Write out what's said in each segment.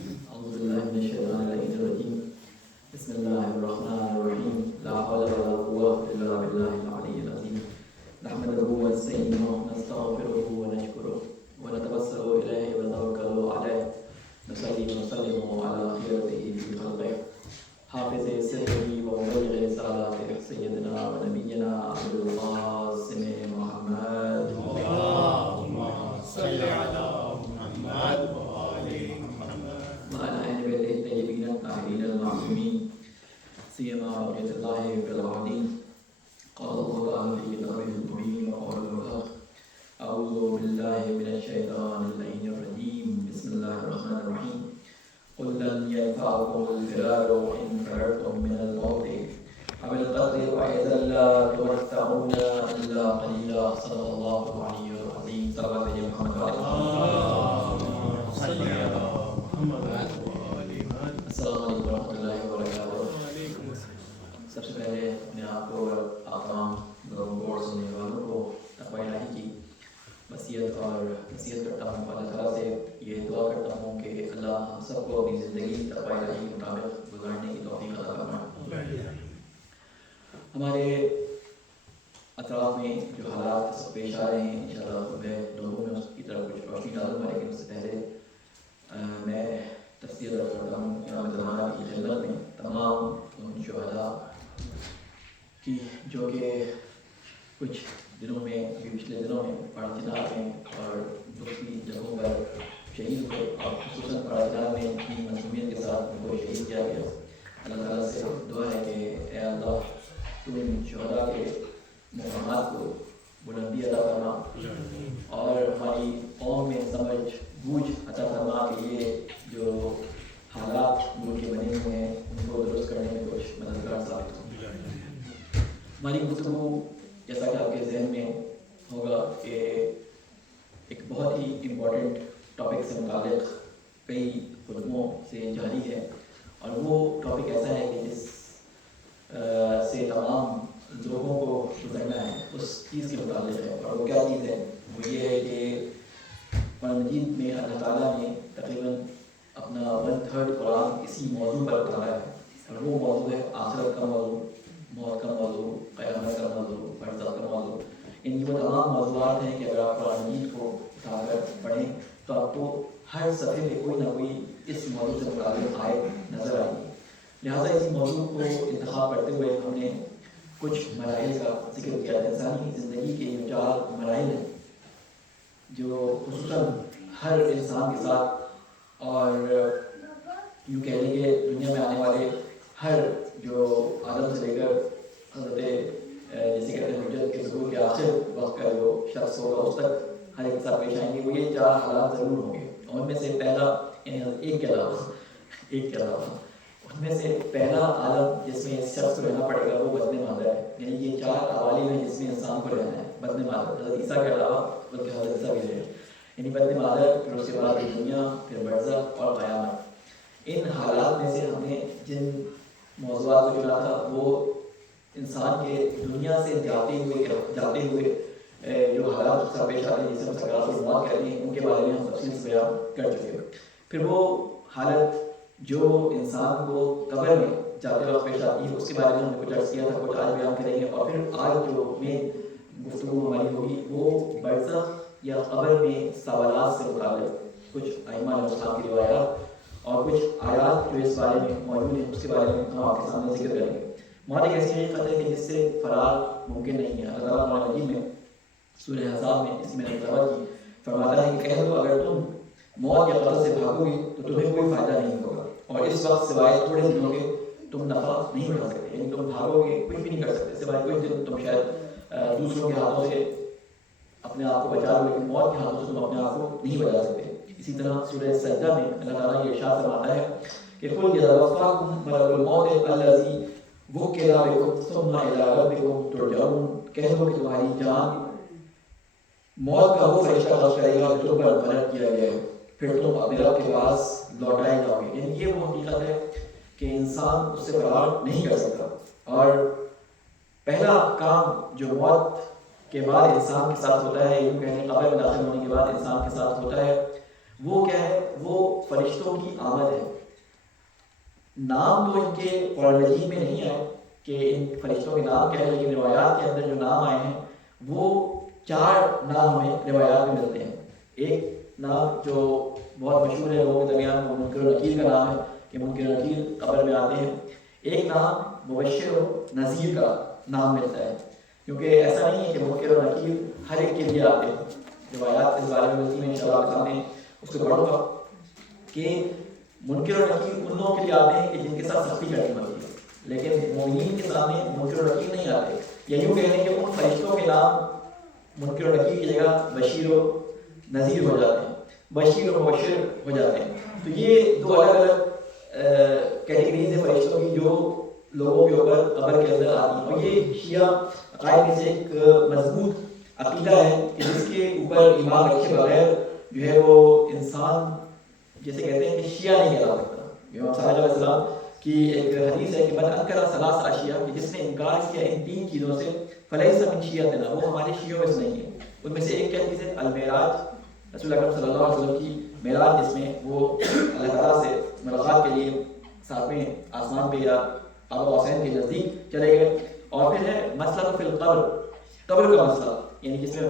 أعوذ بالله من الشيطان الرجيم. بسم الله الرحمن الرحيم. لا حول ولا قوة إلا بالله العلي العظيم. نحمده ونستعينه ونستغفره ونشكره ونتوسل إليه ونتوكل عليه. نصلي ونسلم على خيرته في خلقه حافظ سره ومبلغ رسالته سيدنا ونبينا أبو القاسم محمد. اللهم صل على محمد وآل محمد وعلى أهل بيته الطيبين الطاهرين المعصومين سيما بقية الله في الأرضين. قال الله في كتابه المبين وقوله الحق. أعوذ بالله من الشيطان اللعين الرجيم. بسم الله الرحمن الرحيم. قل لن ينفعكم الفرار إن فررتم من الموت أو القتل وإذا لا تمتعون إلا قليلا. صدق الله العلي العظيم. صلوات محمد وعلى اللهم صل على محمد وآل محمد. السلام علیکم ورحمۃ اللہ وبرکاتہ. وعلیکم السلام. سب سے پہلے میں آپ کو اور آپ تمام لوگوں کو اور سننے والوں کو تقوی الہی کی وصیت اور نصیحت کرتا ہوں. اللہ تعالیٰ سے یہ دعا کرتا ہوں کہ اللہ ہم سب کو اپنی زندگی تقوی الہی کے مطابق گزارنے کی توفیق عطا فرمائے. ہمارے اطراف میں جو حالات پیش آ رہے ہیں انشاءاللہ میں لوگوں میں اس کی طرف کچھ روشنی ڈالوں گا، لیکن اس سے پہلے میں تفصیل کرتا ہوں امام زمانہ کی خدمت میں تمام ان شہداء کی جو کہ کچھ دنوں میں پچھلے دنوں میں پاڑچنار میں اور دوسری جگہوں پر شہید ہوئے اور خصوصاً پاڑچنار میں کی منظومیت کے ساتھ ان کو شہید کیا گیا. اللہ تعالیٰ سے دعا ہے کہ اے اللہ تو ان شہداء کے مقامات کو بلندی عطا فرما اور ہماری قوم میں سمجھ بوجھ عطا فرما کہ یہ جو حالات ملک کے بنے ہوئے ہیں ان کو درست کرنے میں کچھ مددگار ثابت ہوں. ہماری گفتگو جیسا کہ آپ کے ذہن میں ہوگا کہ ایک بہت ہی امپورٹنٹ ٹاپک سے متعلق کئی خطبوں سے جاری ہے، اور وہ ٹاپک ایسا ہے کہ جس سے تمام لوگوں کو گزرنا ہے اس چیز کے متعلق ہے. اور وہ کیا چیز ہے؟ وہ یہ ہے کہ قرآن مجید میں اللہ تعالیٰ نے تقریباً اپنا 1/3 قرآن اسی موضوع پر اتارا ہے، اور وہ موضوع ہے آخرت کا موضوع، موت کا موضوع، قیامت کا موضوع، برزخ کا موضوع. ان وہ تمام موضوعات ہیں کہ اگر آپ قرآن مجید کو اٹھا کر پڑھیں تو آپ کو ہر صفحے میں کوئی نہ کوئی اس موضوع سے متعلق آیت نظر آئے گی. لہٰذا اس موضوع کو انتخاب کرتے ہوئے ہم نے کچھ مراحل کا ذکر کیا. انسانی زندگی کے جو 4 مراحل ہیں جو خصوصاً ہر انسان کے ساتھ اور یوں کہہ لیں کہ دنیا میں آنے والے ہر جو آدم سے لے کر حضرت جیسے کہتے ہیں حجت کے ظہور کے آخر وقت کا جو شخص ہوگا اس تک ہر ایک ساتھ پیش آئیں گے. وہ یہ 4 حالات ضرور ہوں گے. اور ان میں سے پہلا یعنی ایک کے علاوہ ان میں سے پہلا عالم جس میں اس شخص کو رہنا پڑے گا وہ بدن مادر ہے. یعنی یہ 4 عوالم ہیں جس میں انسان کو رہنا ہے. بدن مادر حضرت عیسیٰ کے علاوہ بلکہ حضرت عیسیٰ بھی رہے، یعنی بدن مادر، پھر اس کے بعد دنیا، پھر برزخ اور قیامت. ان حالات میں سے ہم نے جن موضوعات کو چنا تھا وہ انسان کے دنیا سے جاتے ہوئے جو حالات اس کا پیش آتے ہیں جسے ہم سکرات الموت کہتے ہیں، ان کے بارے میں ہم تفصیل سے بیان کر چکے. پھر وہ حالت جو انسان کو قبر میں جاتے وقت پیش آتی ہے اس کے بارے میں ہم نے کچھ عرض کیا تھا، کچھ آج بیان کریں گے. اور پھر آج جو مین گفتگو ہماری ہوگی وہ برزخ یا قبر میں سوالات سے متعلق کچھ ائمہ علیہ السلام کی روایات اور کچھ آیات جو اس بارے میں موجود ہیں اس کے بارے میں ہم آپ کے سامنے ذکر کریں گے. موت ایک ایسی حقیقت ہے کہ جس سے فرار ممکن نہیں ہے. اللہ تعالیٰ قرآن مجید میں سورہ احزاب میں اس میں نے تلاوت کی فرماتا ہے کہ کہہ دو اگر تم موت یا قتل سے بھاگو گے تو تمہیں کوئی فائدہ نہیں ہوگا، اور اس وقت سوائے تھوڑے دنوں کے تم نفع نہیں اٹھا سکتے. یعنی تم بھاگو گے کچھ بھی نہیں کر سکتے سوائے کچھ دن تم شاید دوسروں کے ہاتھوں سے اپنے آپ کو بچا لو، لیکن موت کے ہاتھوں سے تم اپنے آپ کو نہیں بچا سکتے. اسی طرح سورہ سجدہ میں اللہ تعالیٰ یہ ارشاد فرماتا ہے کہ قل یتوفاکم ملک الموت الذی وکل بکم ثم الی ربکم ترجعون. کہہ دو کہ تمہاری جان موت کا وہ فرشتہ قبض کرے گا جو تم پر مقرر کیا گیا ہے، پھر تم اپنے رب کے پاس لوٹائے جاؤ گے. یعنی یہ وہ حقیقت ہے کہ انسان اس سے فرار نہیں کر سکتا. اور پہلا کام جو موت کے بعد انسان کے ساتھ ہوتا ہے، یوں کہتے ہیں قبر میں داخل ہونے کے بعد انسان کے ساتھ ہوتا ہے، وہ کیا ہے؟ وہ فرشتوں کی آمد ہے. نام تو ان کے قرآن مجید میں نہیں آئے کہ ان فرشتوں کے نام کیا ہے، لیکن روایات کے اندر جو نام آئے ہیں وہ 4 نام ہمیں روایات میں ملتے ہیں. ایک نام جو بہت مشہور ہے لوگوں کے درمیان وہ منکر و نکیر کا نام ہے کہ منکر و نکیر قبر میں آتے ہیں. ایک نام مبشر و نذیر کا نام ملتا ہے، کیونکہ ایسا نہیں ہے کہ منکر و نکیر ہر ایک کے لیے آتے ہیں. روایات اس بارے میں ملتی ہیں، انشاءاللہ آپ کے سامنے اس کو پڑھوں گا کہ منکر و نکیر ان لوگوں کے لیے آتے ہیں کہ جن کے ساتھ سختی کرنی ہوتی ہے، لیکن مومنین کے سامنے منکر و نکیر نہیں آتے. یا یوں کہہ لیں کہ ان فرشتوں کے نام منکر و نکیر کی جگہ بشیر و نذیر ہو جاتے ہیں، بشیر و مبشر ہو جاتے ہیں. تو یہ 2 الگ الگ کیٹیگریز ہیں فرشتوں کی جو لوگوں کے اوپر قبر کے اندر آتی ہیں. اور یہ شیعہ عقائد میں سے ایک مضبوط عقیدہ ہے کہ جس کے اوپر ایمان رکھے بغیر جو ہے وہ انسان جیسے کہتے ہیں کہ شیعہ نہیں کہلا سکتا. امام صادق علیہ السلام کی ایک حدیث ہے کہ من انکر 3 اشیاء، کہ جس نے انکار کیا ان 3 چیزوں سے فلیس من شیعتنا، وہ ہمارے شیعوں میں سے نہیں ہے. ان میں سے ایک کیا چیز ہے؟ المعراج، رسول اکرم صلی اللہ علیہ وسلم کی معراج، جس میں وہ اللہ تعالیٰ سے ملاقات کے لیے 7ویں آسمان پہ یا آبا حسین کے نزدیک چلے گئے. اور پھر ہے مسئلہ فی القبر، قبر کا مسئلہ، یعنی جس میں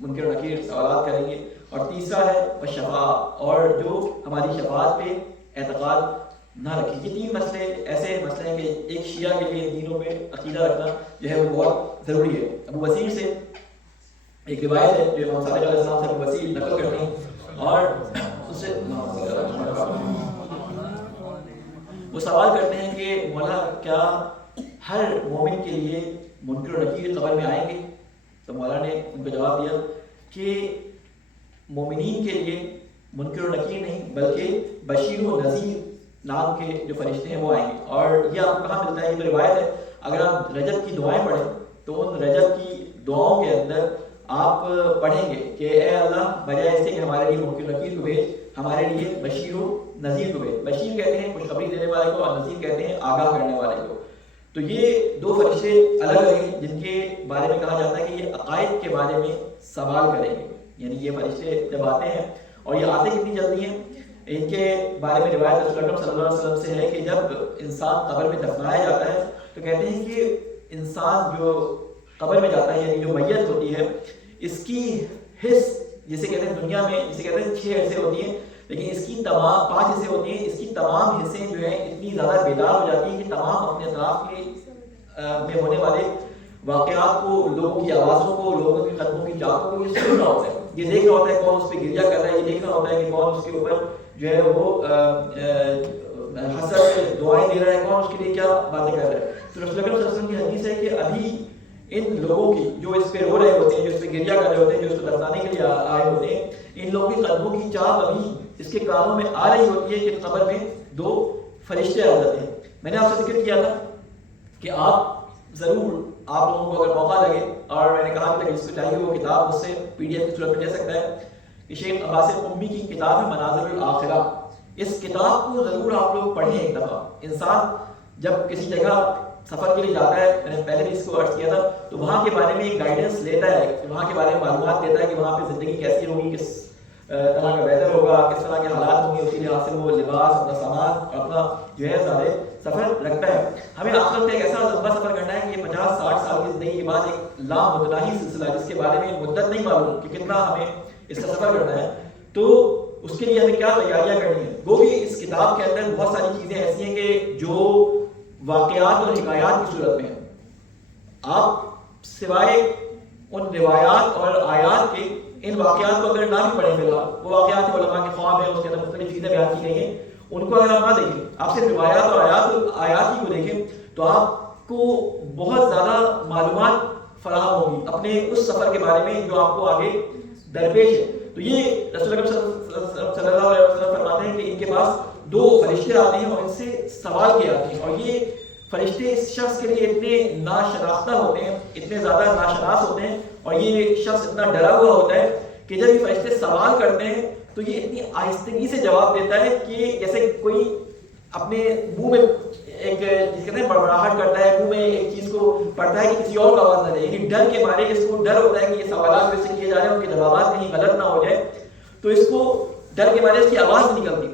منکر و نکیر سوالات کریں گے. اور تیسرا ہے شفاعت، اور جو ہماری شفاعت پہ اعتقاد نہ رکھے. یہ 3 مسئلے ایسے مسئلے ہیں کہ ایک شیعہ کے لیے دینوں پہ عقیدہ رکھنا جو ہے وہ بہت ضروری ہے. ابو بصیر سے ایک روایت ہے جو امام صادق علیہ السلام سے ابو بصیر نقل کرتے ہیں، اور اس سے وہ سوال کرتے ہیں کہ مولا کیا ہر مومن کے لیے منکر و نکیر قبر میں آئیں گے؟ تو مولا نے ان کو جواب دیا کہ مومنین کے لیے منکر و نکیر نہیں بلکہ بشیر و نذیر نام کے جو فرشتے ہیں وہ آئیں گے. اور یہ آپ کو کہاں ملتا ہے؟ یہ روایت ہے. اگر آپ رجب کی دعائیں پڑھیں تو ان رجب کی دعاؤں کے اندر آپ پڑھیں گے کہ اے اللہ بجائے اس سے کہ ہمارے لیے منکر و نکیر کو بھیج، ہمارے لیے بشیر و نذیر کو بھیج. بشیر کہتے ہیں خوشخبری دینے والے کو، اور نذیر کہتے ہیں آگاہ کرنے والے کو. تو یہ 2 فرشتے الگ الگ ہیں جن کے بارے میں کہا جاتا ہے کہ یہ عقائد کے بارے میں سوال کریں گے. یعنی یہ فرشتے جب آتے ہیں، اور یہ آتے کتنی جلدی ہیں، ان کے بارے میں روایت رسول اکرم صلی اللہ علیہ وسلم سے ہے کہ جب انسان قبر میں دفنایا جاتا ہے تو کہتے ہیں کہ انسان جو قبر میں جاتا ہے، یعنی جو میت ہوتی ہے، اس کی حص جسے کہتے ہیں دنیا میں جسے کہتے ہیں 6 حصے ہوتی ہیں، لیکن اس کی تمام 5 حصے ہوتی ہیں. اس کی تمام حصے جو ہیں اتنی زیادہ بیدار ہو جاتی ہیں کہ تمام اپنے اطراف کے میں ہونے والے واقعات کو، لوگوں کی آوازوں کو، لوگوں کے قدموں کی جاکوں کو یہ سن رہا ہوتا ہے. یہ دیکھ رہا ہوتا ہے کون اس پہ گریا کر رہا ہے، یہ دیکھ رہا ہوتا ہے کہ کون اس کے اوپر جو ہے وہ حسد دعائیں دے رہا ہے، کون اس کے لیے کیا باتیں کر رہا ہے. تو رسول اکرم صلی اللہ علیہ وسلم کی حدیث ہے کہ ابھی ان لوگوں کی جو اس پہ رو رہے ہوتے ہیں، جو اس پہ گریا کر رہے ہوتے ہیں، جو اس کو دفنانے کے لیے آئے ہوتے ہیں، ان لوگوں کی قدموں کی چاپ ابھی اس کے کانوں میں آ رہی ہوتی ہے کہ قبر میں 2 فرشتے آ جاتے ہیں. میں نے آپ سے ذکر کیا تھا کہ آپ ضرور آپ لوگوں کو اگر موقع لگے، اور میں نے کہا کہ جس کو چاہیے وہ کتاب اس سے PDF کی صورت میں لے سکتا ہے، کہ شیخ عباس قمی کی کتاب ہے مناظر الاخرہ. اس کتاب کو ضرور آپ لوگ پڑھیں ایک دفعہ. انسان جب کسی جگہ سفر کے لیے جاتا ہے، میں نے پہلے بھی اس کو عرض کیا تھا، تو وہاں کے بارے میں ایک گائیڈنس لیتا ہے، وہاں کے بارے میں معلومات دیتا ہے کہ وہاں پہ زندگی کیسی ہوگی، کس طرح کا ویدر ہوگا، کس طرح کے حالات ہوں گے. اسی لحاظ سے وہ لباس، اپنا سامان، اپنا جو ہے سارے سفر رکھتا ہے. ہمیں آخرت میں ایک ایسا لمبا سفر کرنا ہے کہ یہ 50-60 سال کی زندگی کے بعد ایک لامتناہی سلسلہ جس کے بارے میں مدت نہیں معلوم کہ کتنا ہمیں اس کا سفر کرنا ہے، تو اس کے لیے ہمیں کیا تیاریاں کرنی ہیں. وہ بھی اس کتاب کے اندر بہت ساری چیزیں ایسی ہیں کہ جو واقعات اور حکایات کی صورت میں ہیں. آپ سوائے ان روایات اور آیات کے ان واقعات کو اگر نہ بھی پڑھیں، فی الحال وہ واقعات علماء کے خواب ہیں، اس کے اندر مختلف چیزیں بیان کی گئی ہیں، ان کو اگر آپ نہ دیکھیں، آپ صرف روایات اور آیات ہی کو دیکھیں، تو آپ کو بہت زیادہ معلومات فراہم ہوگی اپنے اس سفر کے بارے میں جو آپ کو آگے درپیش ہے. تو یہ رسول اکرم صلی اللہ علیہ وسلم فرماتے ہیں کہ ان کے پاس 2 فرشتے آتے ہیں اور ان سے سوال کیے جاتے ہیں. اور یہ فرشتے اس شخص کے لیے اتنے ناشناختہ ہوتے ہیں، اتنے زیادہ ناشناس ہوتے ہیں، اور یہ شخص اتنا ڈرا ہوا ہوتا ہے کہ جب یہ فرشتے سوال کرتے ہیں تو یہ اتنی آہستگی سے جواب دیتا ہے کہ جیسے کوئی اپنے منہ میں ایک جس کہتے ہیں بڑبڑاہٹ کرتا ہے، منہ میں ایک چیز کو پڑھتا ہے کہ کسی اور کا آواز نہ جائے. یعنی ڈر کے مارے اس کو ڈر ہوتا ہے کہ یہ سوالات جیسے کیے جا رہے ہیں ان کے جوابات کہیں غلط نہ ہو جائے، تو اس کو ڈر کے مارے اس کی آواز نہیں نکلتی.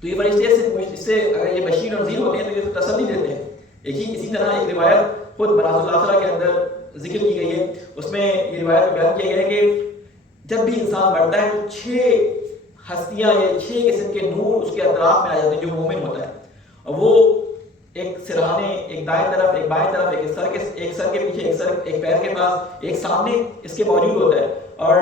تو یہ فرشتے اس سے اگر یہ بشیر اور نذیر ہوتے ہیں تو یہ تسلی دیتے ہیں. اسی طرح ایک روایت خود مناظر الاخرہ کے اندر ذکر کی گئی ہے. اس میں یہ روایت بیان کیا گیا ہے کہ جب بھی انسان مرتا ہے تو 6 ہستیاں یا 6 قسم کے نور اس کے اطراف میں آ جاتے ہیں جو مومن ہوتا ہے. اور وہ ایک سرہانے، ایک دائیں طرف، ایک بائیں طرف، ایک سر کے پیچھے، ایک پیر کے پاس، ایک سامنے اس کے موجود ہوتا ہے. اور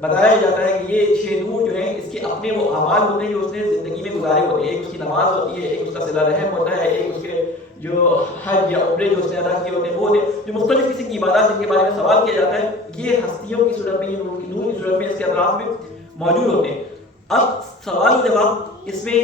بتایا جاتا ہے کہ یہ 6 نور جو ہیں اس کے اپنے وہ اعمال ہوتے ہیں جو اس نے زندگی میں گزارے ہوتے ہیں. ایک اس کی نماز ہوتی ہے، ایک اس کا صلہ رحم ہوتا ہے، ایک اس کے جو حج یا عمرے جو اس نے ادا کیے ہوتے ہیں وہ ہوتے ہیں، جو مختلف قسم کی عبادات جن کے بارے میں سوال کیا جاتا ہے یہ ہستیوں کی صورت میں، یہ نور کی صورت میں اس کے اطراف میں موجود ہوتے ہیں. اب سوال و جواب اس میں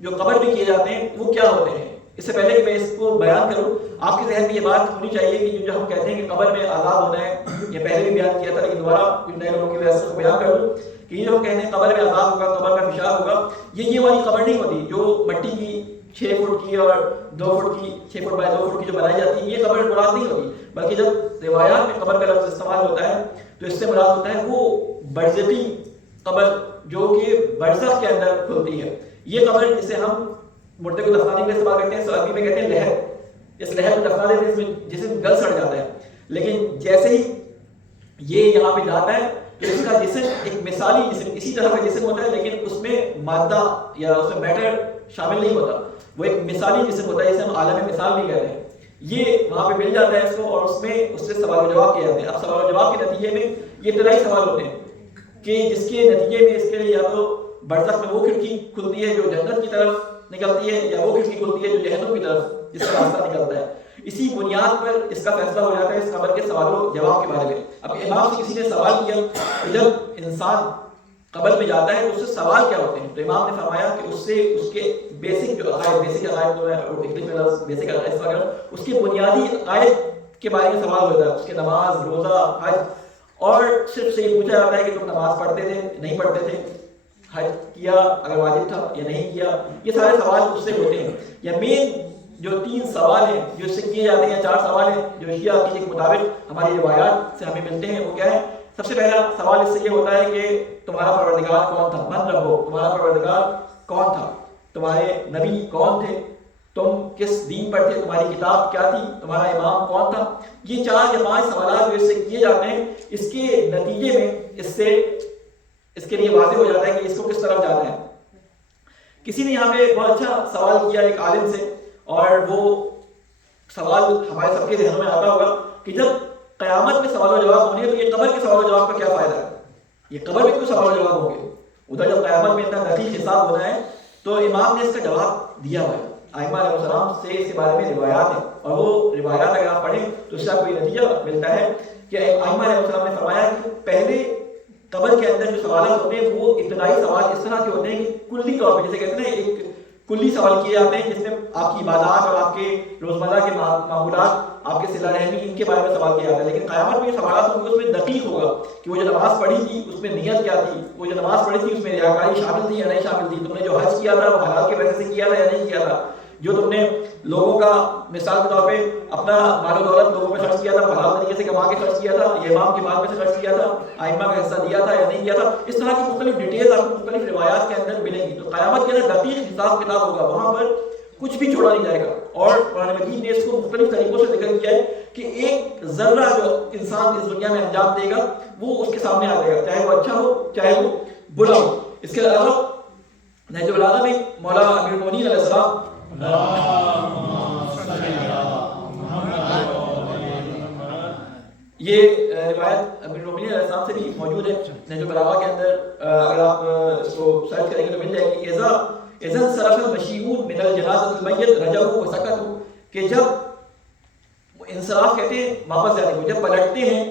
جو قبر میں کیے جاتے ہیں وہ کیا ہوتے ہیں. اس سے پہلے کہ میں اس کو بیان کروں آپ کے ذہن میں یہ بات ہونی چاہیے کہ جو ہم کہتے ہیں کہ قبر میں عذاب ہونا ہے، یہ پہلے بھی بیان کیا تھا لیکن دوبارہ کچھ نئے لوگوں کی وجہ سے بیان کر دوں کہ یہ جو ہم کہتے ہیں قبر میں عذاب ہوگا، قبر کا فشار ہوگا، یہ والی قبر نہیں ہوتی جو مٹی کی 6 فٹ کی اور 2 فٹ کی 6 فٹ بائی 2 فٹ کی جو بنائی جاتی ہے، یہ قبر مراد نہیں ہوتی. بلکہ جب روایات میں قبر کا لفظ استعمال ہوتا ہے تو اس سے مراد ہوتا ہے وہ برزخی قبر جو کہ برزخ کے اندر کھلتی ہے. یہ قبر جسے ہم مردے کو دفنانے کے لیے استعمال کرتے ہیں، سو عربی میں کہتے ہیں لہر. اس لہر کو دفنا دیتے ہیں، اس میں جسم گل سڑ جاتا ہے. لیکن جیسے ہی یہ یہاں پہ جاتا ہے تو اس کا جسم ایک مثالی جسم، اسی طرح کا جسم ہوتا ہے لیکن اس میں مادہ یا اس میں میٹر شامل نہیں ہوتا. وہ ایک مثالی جسم ہوتا ہے جسے ہم عالم مثال بھی کہتے ہیں. یہ وہاں پہ مل جاتا ہے اس کو اور اس میں اس سے سوال و جواب کیے جاتے ہیں. اب سوال و جواب کے نتیجے میں یہ ابتدائی سوال ہوتے ہیں کہ جس کے نتیجے میں اس کے لیے یا تو برزخ میں وہ کھڑکی کھلتی ہے جو جنت کی طرف نکلتی ہے، یا وہ کھڑکی کھلتی ہے جو جہنم کی طرف جس کا راستہ نکلتا ہے. اسی بنیاد پر اس کا فیصلہ ہو جاتا ہے اس قبر کے سوال و جواب کے بارے میں. اب امام سے کسی نے سوال کیا کہ جب انسان قبر میں جاتا ہے تو اس سے سوال کیا ہوتے ہیں، تو امام نے فرمایا کہ اس سے اس کے بیسک جو عقائد، بیسک عقائد جو ہے انگلش میں لفظ بیسک عقائد وغیرہ، اس کے بنیادی عقائد کے بارے میں سوال ہوتا ہے. اس کے نماز، روزہ، حج، اور صرف سے یہ پوچھا جاتا ہے کہ تم نماز پڑھتے تھے، نہیں پڑھتے تھے، حج کیا اگر واجب تھا یا نہیں کیا. یہ سارے سوال اس سے ہوتے ہیں. یا مین جو 3 سوال ہیں جو اس سے کیے جاتے ہیں، 4 سوال ہیں جو شیعہ عقیدے کے مطابق ہماری روایات سے ہمیں ملتے ہیں، وہ کیا ہے؟ سب سے پہلا سوال اس سے یہ ہوتا ہے کہ تمہارا پروردگار کون تھا؟ من ربو، تمہارا پروردگار کون تھا؟ تمہارے نبی کون تھے؟ تم کس دین پر تھے؟ تمہاری کتاب کیا تھی؟ تمہارا امام کون تھا؟ یہ 4 یا 5 سوالات جو اس سے کیے جاتے ہیں، اس کے نتیجے میں اس کے لیے واضح ہو جاتا ہے کہ اس کو کس طرف جانا ہے. کسی نے یہاں پہ بہت اچھا سوال کیا ایک عالم سے، اور وہ سوال ہمارے سب کے ذہنوں میں آتا ہوگا کہ جب قیامت میں سوال و جواب ہونے تو یہ قبر کے سوال و جواب کا کیا فائدہ ہے؟ یہ قبر میں کیوں سوال و جواب ہوں گے؟ ادھر جب قیامت میں اتنا دقیق حساب ہونا ہے. تو امام نے اس کا جواب دیا ہوا ہے. ائمہ علیہ السلام سے اس کے بارے میں روایات ہیں، اور وہ روایات اگر آپ پڑھیں تو اس سے آپ کو یہ نتیجہ ملتا ہے کہ ائمہ علیہ السلام نے فرمایا کہ پہلے قبر کے اندر جو سوالات ہوتے ہیں وہ ابتدائی سوال اس طرح کے ہوتے ہیں کہ کلی طور پہ، جیسے کہتے ہیں ایک کلی سوال کیے جاتے ہیں جس میں آپ کی عبادات اور آپ کے روزمرہ کے معمولات، آپ کے صلہ رحمی، ان کے بارے میں سوال کیا جاتا ہے. لیکن قیامت میں جو سوالات ہوں گے اس میں دقیق ہوگا کہ وہ جو نماز پڑھی تھی اس میں نیت کیا تھی، وہ جو نماز پڑھی تھی اس میں ریاکاری شامل تھی یا نہیں شامل تھی، تم نے جو حج کیا تھا وہ حلال کے پیسے سے کیا تھا یا نہیں کیا تھا، جو تم نے لوگوں کا مثال کے طور پہ اپنا مال و دولت لوگوں پہ خرچ کیا تھا، حلال طریقے سے کما کے خرچ کیا تھا، یہ امام کے مال میں سے خرچ کیا تھا، ائمہ کا حصہ دیا تھا یا نہیں دیا تھا. اس طرح کی مختلف ڈیٹیل آپ کو مختلف روایات کے اندر ملیں گی. تو قیامت کے اندر دقیق حساب کتاب ہوگا، وہاں پر کچھ بھی چھوڑا نہیں جائے گا. اور قرآن مجید نے اس کو مختلف طریقوں سے ذکر کیا ہے کہ ایک ذرہ جو انسان اس دنیا میں انجام دے گا وہ اس کے سامنے آ جائے گا، چاہے وہ اچھا ہو چاہے وہ برا ہو. اس کے علاوہ نہج البلاغہ میں مولا امیر المومنین علیہ السلام یہ روایت امیر المومنین علیہ السلام سے بھی موجود ہے نہج البلاغہ کے اندر. اگر آپ اس کو سرچ کریں گے تو مل جائے گی. اذا انصرف المشیعون من الجنازۃ المیت رجعوا وسکتوا، کہ جب انصراف کہتے ہیں واپس جانے کو، جب پلٹتے ہیں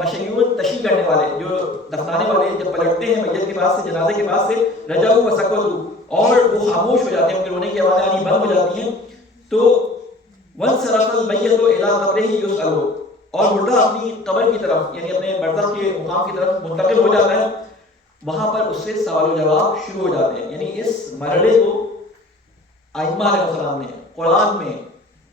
مشیعون تشیع کرنے والے جو دفنانے والے جب پلٹتے ہیں میت کے پاس سے، جنازے کے پاس سے، رجعوا وسکتوا، اور وہ خاموش ہو جاتے ہیں، ان کے رونے کی آوازیں آنی بند ہو جاتی ہیں. تو وانصرف المیت الی قبرہ یسأل، اور مردہ اپنی قبر کی طرف یعنی اپنے برزخ کے مقام کی طرف منتقل ہو جاتا ہے. وہاں پر اس سے سوال و جواب شروع ہو جاتے ہیں. یعنی اس مرحلے کو ائمہ علیہ السلام نے قرآن میں،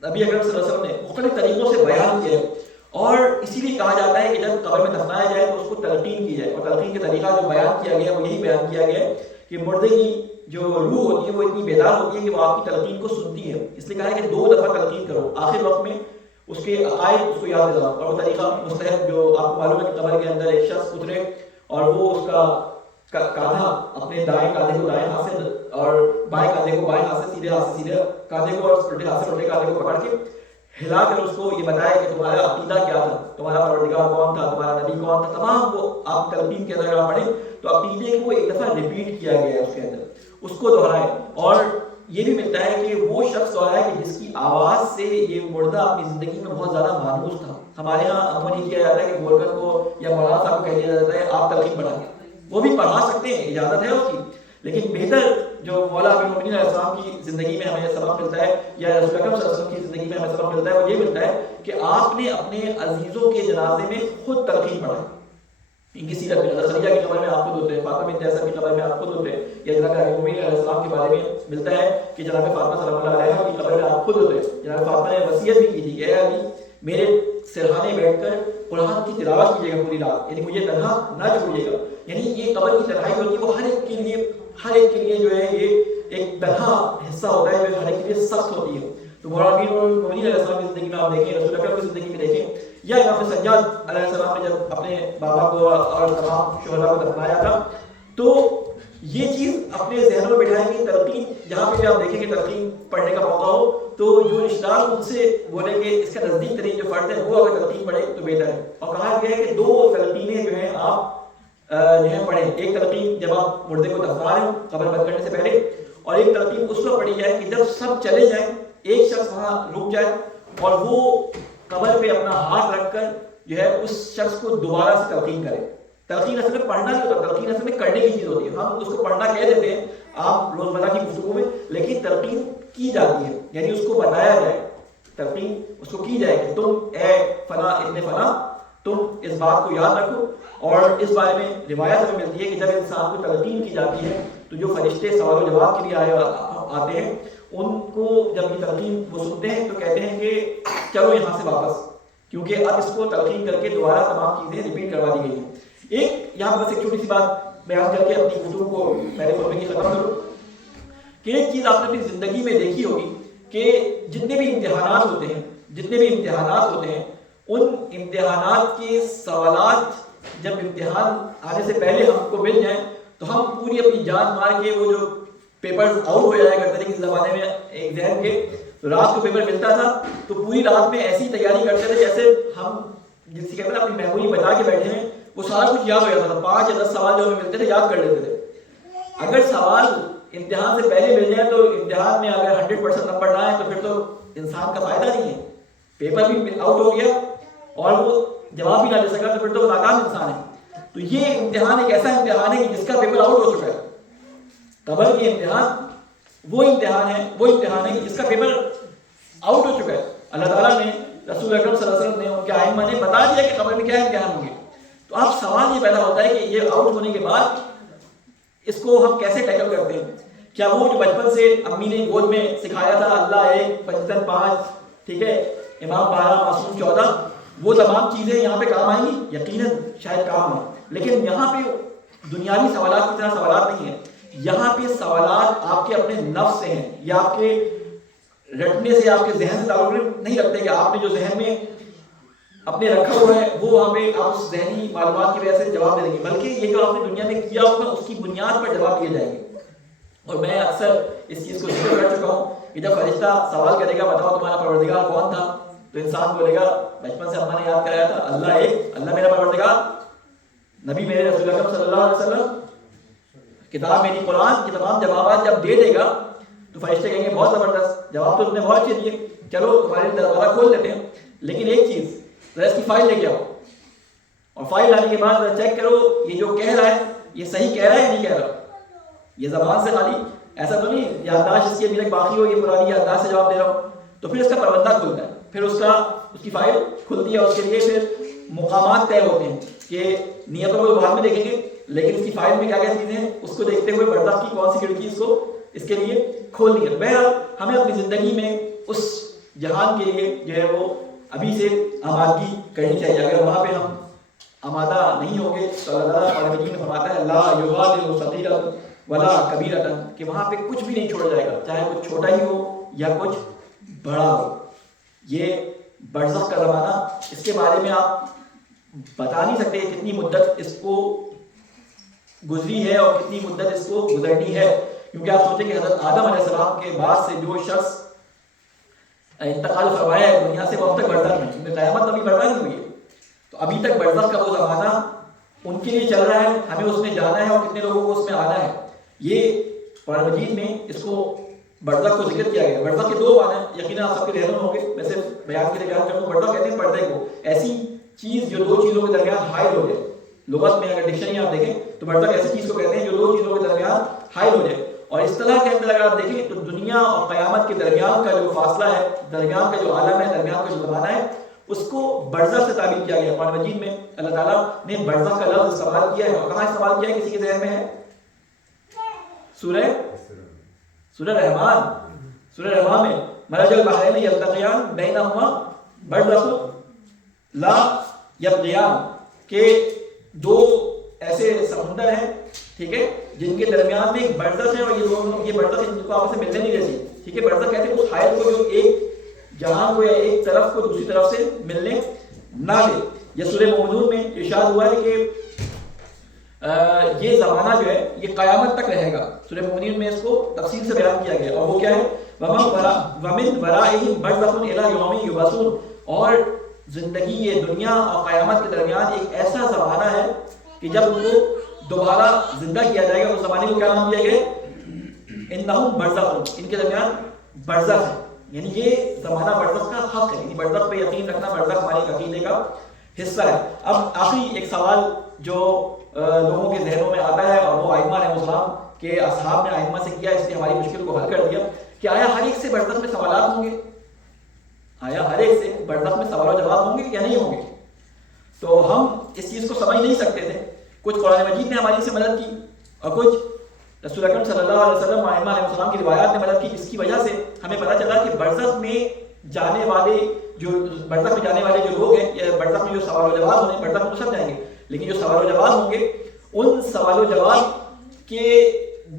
نبی اکرم صلی اللہ علیہ وسلم نے مختلف طریقوں سے بیان کیا ہے. اور اسی لیے کہا جاتا ہے کہ جب قبر میں دفنایا جائے تو اس کو تلقین کی جائے، اور تلقین کا طریقہ جو بیان کیا گیا وہ یہی بیان کیا گیا ہے کہ مردے کی جو روح ہوتی ہے وہ اتنی بیدار ہوتی ہے کہ وہ آپ کی تلقین کو سنتی ہے، اس لیے کہا ہے کہ 2 دفعہ تلقین کرو، آخر وقت میں اس کے عقائد اس کو یاد دلاؤ۔ اور وہ طریقہ مستحب جو آپ کو معلوم ہے کہ قبر کے اندر ایک شخص اترے اور وہ اس کا کاندھا اپنے دائیں کاندھے کو دائیں ہاتھ سے اور بائیں کاندھے کو بائیں ہاتھ سے، سیدھے ہاتھ سے سیدھے کاندھے کو اور الٹے ہاتھ سے الٹے کاندھے کو پکڑ کے ہلا کر اس کو یہ بتایا کہ تمہارا عقیدہ کیا تھا، تمہارا پروردگار کون تھا، تمہارا نبی کون تھا، تمام وہ آپ تلقین کے اندر پڑھیں تو عقیدے کو ایک دفعہ ریپیٹ کیا گیا ہے اس کے اندر، اس کو دہرائیں۔ اور یہ بھی ملتا ہے کہ وہ شخص دہرائے کہ جس کی آواز سے یہ مردہ اپنی زندگی میں بہت زیادہ مانوس تھا۔ ہمارے یہاں عموماً یہ کیا جاتا ہے کہ گورکھن کو یا مولانا صاحب کو کہہ دیا جاتا ہے آپ تلقین پڑھائیں، وہ بھی پڑھا سکتے ہیں، اجازت ہے اس کی، لیکن بہتر جو مولا امیر المومنین علیہ السلام کی زندگی میں ہمیں سبق ملتا ہے یا رسول اکرم صلی اللہ علیہ وسلم کی زندگی میں ہمیں سبق ملتا ہے وہ یہ ملتا ہے کہ آپ نے اپنے عزیزوں کے جنازے میں خود تلقین پڑھائی۔ ان کی سیرت میں حضرت خدیجہ کی قبر میں آپ خود ہوتے ہیں، فاطمہ بنت اسد کی قبر میں آپ خود ہوتے ہیں، یا جناب امیر المومنین علیہ السلام کے بارے میں ملتا ہے کہ جناب فاطمہ سلام اللہ علیہا کی قبر میں آپ خود ہوتے ہیں۔ جناب فاطمہ نے وصیت بھی کی تھی کہ اے علی میرے سرحانے بیٹھ کر قرآن کی تلاوت کیجیے گا پوری رات، یعنی مجھے تنہا نہ چھوڑیے گا۔ یعنی یہ قبر کی تنہائی ہوتی ہے وہ ہر ایک کے لیے جو ہے یہ ایک تنہا حصہ ہوتا ہے جو ہر ایک کے لیے سخت ہوتی ہے۔ تو مولانا امیر المومنین علیہ السلام کی زندگی میں آپ دیکھیں، رسول اکرم کی زندگی میں دیکھیں، یا امام سجاد علیہ السلام نے جب اپنے بابا کو اور تمام شہداء کو دفنایا تھا تو یہ چیز اپنے ذہنوں میں بٹھائیں گے۔ تلقین جہاں پہ بھی آپ دیکھیں کہ تلقین پڑھنے کا موقع ہو تو جو رشتہ دار ان سے بولیں کہ اس کا نزدیک ترین جو فرد ہے وہ اگر تلقین پڑھے تو بہتر ہے۔ اور کہا گیا ہے کہ 2 تلقینیں جو ہیں آپ جو ہے پڑھیں، ایک تلقین جب آپ مردے کو دفنا رہے ہو قبر بند کرنے سے پہلے، اور ایک تلقین اس وقت پڑھی جائے کہ جب سب چلے جائیں ایک شخص وہاں رک جائے اور وہ قبر پہ اپنا ہاتھ رکھ کر جو ہے اس شخص کو دوبارہ سے تلقین کرے۔ تلقین اصل میں پڑھنا نہیں ہوتا، تلقین اصل میں کرنے کی چیز ہوتی ہے، ہم اس کو پڑھنا کہہ دیتے ہیں آپ روزمرہ کی گفتگو میں، لیکن تلقین کی جاتی ہے، یعنی اس کو بتایا جائے، تلقین اس کو کی جائے کہ تم اے فلاں ابن فلاں تم اس بات کو یاد رکھو۔ اور اس بارے میں روایت میں ملتی ہے کہ جب انسان کو تلقین کی جاتی ہے تو جو فرشتے سوال و جواب کے لیے آتے ہیں ان کو جب یہ تلقین وہ سنتے ہیں تو کہتے ہیں کہ چلو یہاں سے واپس، کیونکہ اب اس کو تلقین کر کے دوبارہ تمام چیزیں ریپیٹ کروا دی گئی ہیں۔ ایک یہاں بس ایک چھوٹی سی بات بیان کر کے اپنی گفتگو کو میرے خطبے کی ختم کروں کہ ایک چیز آپ نے اپنی زندگی میں دیکھی ہوگی کہ جتنے بھی امتحانات ہوتے ہیں ان امتحانات کے سوالات جب امتحان آنے سے پہلے ہم کو مل جائیں تو ہم پوری اپنی جان مار کے وہ جو پیپرز آؤٹ ہو جایا کرتے تھے، اس زمانے میں ایگزام کے رات کو پیپر ملتا تھا تو پوری رات میں ایسی تیاری کرتے تھے جیسے ہم جس سے کہتے ہیں اپنی میموری بچا کے بیٹھے ہیں، وہ سارا کچھ یاد ہو جاتا تھا، 5 یا 10 سوال جو ہمیں ملتے تھے یاد کر لیتے تھے۔ اگر سوال امتحان سے پہلے مل جائے تو امتحان میں اگر 100% نمبر نہ آئے تو پھر تو انسان کا فائدہ نہیں ہے، پیپر بھی آؤٹ ہو گیا اور وہ جواب بھی نہ دے سکا تو پھر تو ناکام انسان ہے۔ تو یہ امتحان ایک ایسا امتحان ہے کہ جس کا پیپر آؤٹ ہو چکا ہے۔ قبر کے امتحان وہ امتحان ہے کہ جس کا پیپر آؤٹ ہو چکا ہے۔ اللہ تعالیٰ نے رسول اکرم صلی اللہ علیہ وسلم نے ان کے ائمہ نے بتا دیا کہ قبر میں کیا امتحان ہوں گے۔ تو اب سوال یہ پیدا ہوتا ہے کہ یہ آؤٹ ہونے کے بعد اس کو ہم کیسے ٹیکل کرتے ہیں؟ کیا وہ جو بچپن سے امی نے گود میں سکھایا تھا اللہ ایک پنجتن 5 ٹھیک ہے امام 12 معصوم 14 وہ تمام چیزیں یہاں پہ کام آئیں گی؟ یقیناً شاید کام آئیں، لیکن یہاں پہ دنیاوی سوالات کی طرح سوالات نہیں ہیں، یہاں پہ سوالات آپ کے اپنے نفس سے ہیں، یا آپ کے رٹنے سے آپ کے ذہن سے تعلق نہیں رکھتے کہ آپ نے جو ذہن میں اپنے رکھا ہوا ہے وہ وہاں پہ آپ اس ذہنی معلومات کی وجہ سے جواب دے دیں گے، بلکہ یہ جو آپ نے دنیا میں کیا ہوگا اس کی بنیاد پر جواب دیے جائیں گے۔ اور میں اکثر اس چیز کو ذکر کر چکا ہوں کہ جب فرشتہ سوال کرے گا بتاؤ تمہارا پروردگار کون تھا، تو انسان بولے گا بچپن سے اماں نے یاد کرایا تھا اللہ ایک، اللہ میرا پروردگار، نبی میرے رسول اکرم صلی اللہ علیہ وسلم، کتاب میری قرآن، یہ تمام جوابات جب دے دے گا تو فرشتے کہیں گے بہت زبردست جواب تو تم نے بہت اچھے دیے، چلو تمہارے دروازہ کھول دیتے ہیں، لیکن ایک چیز ذرا اس کی فائل لے کے آؤ، اور فائل لانے کے بعد ذرا چیک کرو یہ جو کہہ رہا ہے یہ صحیح کہہ رہا ہے یا نہیں کہہ رہا، یہ زبان سے خالی ایسا تو نہیں یادداشت اس کی ابھی تک باقی ہو، یہ پرانی یادداشت سے جواب دے رہا ہوں، تو پھر اس کا پروندہ کھلتا ہے، پھر اس کی فائل کھلتی ہے، اس کے لیے پھر مقامات طے ہوتے ہیں کہ نیتوں کو بعد میں دیکھیں گے لیکن اس کی فائل میں کیا کیا چیزیں ہیں اس کو دیکھتے ہوئے برزخ کی کون سی کھڑکی اس کے لیے کھولنی ہے۔ بہرحال ہمیں اپنی زندگی میں اس جہان کے لیے جو ہے وہ ابھی سے آمادگی کرنی چاہیے. اگر وہاں پہ ہم آمادہ نہیں ہوں گے تو اللہ تعالیٰ قرآن مجید میں فرماتا ہے لا یغادر صغیرۃ ولا کبیرۃ، کہ وہاں پہ کچھ بھی نہیں چھوڑا جائے گا، چاہے کچھ چھوٹا ہی ہو یا کچھ بڑا ہو. یہ برزخ کا زمانہ، اس کے بارے میں آپ بتا نہیں سکتے کتنی مدت اس کو گزری ہے اور کتنی مدت اس کو گزرنی ہے. کیونکہ آپ سوچیں کہ حضرت آدم علیہ السلام کے بعد سے جو شخص انتقال فرمایا ہے دنیا سے، وہ اب تک برزخ میں، کیونکہ قیامت ابھی برپا نہیں ہوئی ہے، تو ابھی تک برزخ کا وہ زمانہ ان کے لیے چل رہا ہے. ہمیں اس میں جانا ہے اور کتنے لوگوں کو اس میں آنا ہے. یہ قرآن مجید میں اس کو برزخ کو ذکر کیا گیا. برزخ کے دو معنی یقیناً آپ سب کے ذہن میں ہوں گے، ویسے بیان کے لیے بیان کروں. برزخ کہتے ہیں پردے کو، ایسی چیز جو دو چیزوں کے درمیان حائل ہو جائے. لغت میں اگر ڈکشنری آپ دیکھیں تو برزخ ایسی چیز کو کہتے ہیں جو دو چیزوں کے درمیان حائل ہو جائے. اور اصطلاح کے اندر اگر آپ دیکھیں تو دنیا اور قیامت کے درمیان کا جو فاصلہ ہے، درمیان کا جو عالم ہے، درمیان کا جو زمانہ ہے، اس کو برزخ سے تعبیر کیا گیا. قرآن مجید میں اللہ تعالیٰ نے برزخ کا لفظ استعمال کیا ہے. اور کہاں استعمال کیا ہے کسی کے ذہن میں ہے؟ سورہ رحمان میں مرج البحرین یلتقیان بینہما برزخ لا یبغیان، کہ دو ایسے سمندر ہیں، ٹھیک ہے، جن کے درمیان میں ایک برزخ ہے، اور یہ برزخ ان کو آپس میں ملنے نہیں دیتی. ٹھیک ہے، برزخ کہتے ہیں اس حائل کو جو ایک جہاں کو یا ایک طرف کو دوسری طرف سے ملنے نہ دے. یہ سورہ مومنون میں ارشاد ہوا ہے کہ یہ زمانہ جو ہے یہ قیامت تک رہے گا. سورہ مومنون میں اس کو تفصیل سے بیان کیا گیا، اور وہ کیا ہے؟ وَمِن وَرَائِهِمْ بَرْزَخٌ إِلَىٰ يَوْمِ يُبْعَثُونَ. اور زندگی یہ دنیا اور قیامت کے درمیان ایک ایسا زمانہ ہے کہ جب ان کو دوبارہ زندہ کیا جائے گا. اس زمانے کو کیا نام دیا گیا؟ اِنَّهُمْ بَرْزَخٌ، ان کے درمیان برزخ ہے. یعنی یہ زمانہ برزخ کا حق ہے، یعنی برزخ پہ یقین رکھنا برزخ ہمارے عقیدے کا حصہ ہے. اب آخری ایک سوال جو لوگوں کے ذہنوں میں آتا ہے، اور وہ ائمہ علیہ السلام کے اصحاب نے ائمہ سے کیا، اس نے ہماری مشکل کو حل کر دیا، کہ آیا ہر ایک سے برزخ میں سوالات ہوں گے؟ آیا ہر ایک سے برزخ میں سوال و جواب ہوں گے یا نہیں ہوں گے؟ تو ہم اس چیز کو سمجھ نہیں سکتے تھے. کچھ قرآن مجید نے ہماری سے مدد کی، اور کچھ رسول اکرم صلی اللہ علیہ وسلم اور ائمہ علیہ السلام کی روایات نے مدد کی، جس کی وجہ سے ہمیں پتہ چلا کہ برزخ میں جانے والے جو لوگ ہیں، یا برزخ میں جو سوال و جواب ہونے، برزخ میں سب جائیں گے، لیکن جو سوال و جواب ہوں گے ان سوال و جواب کے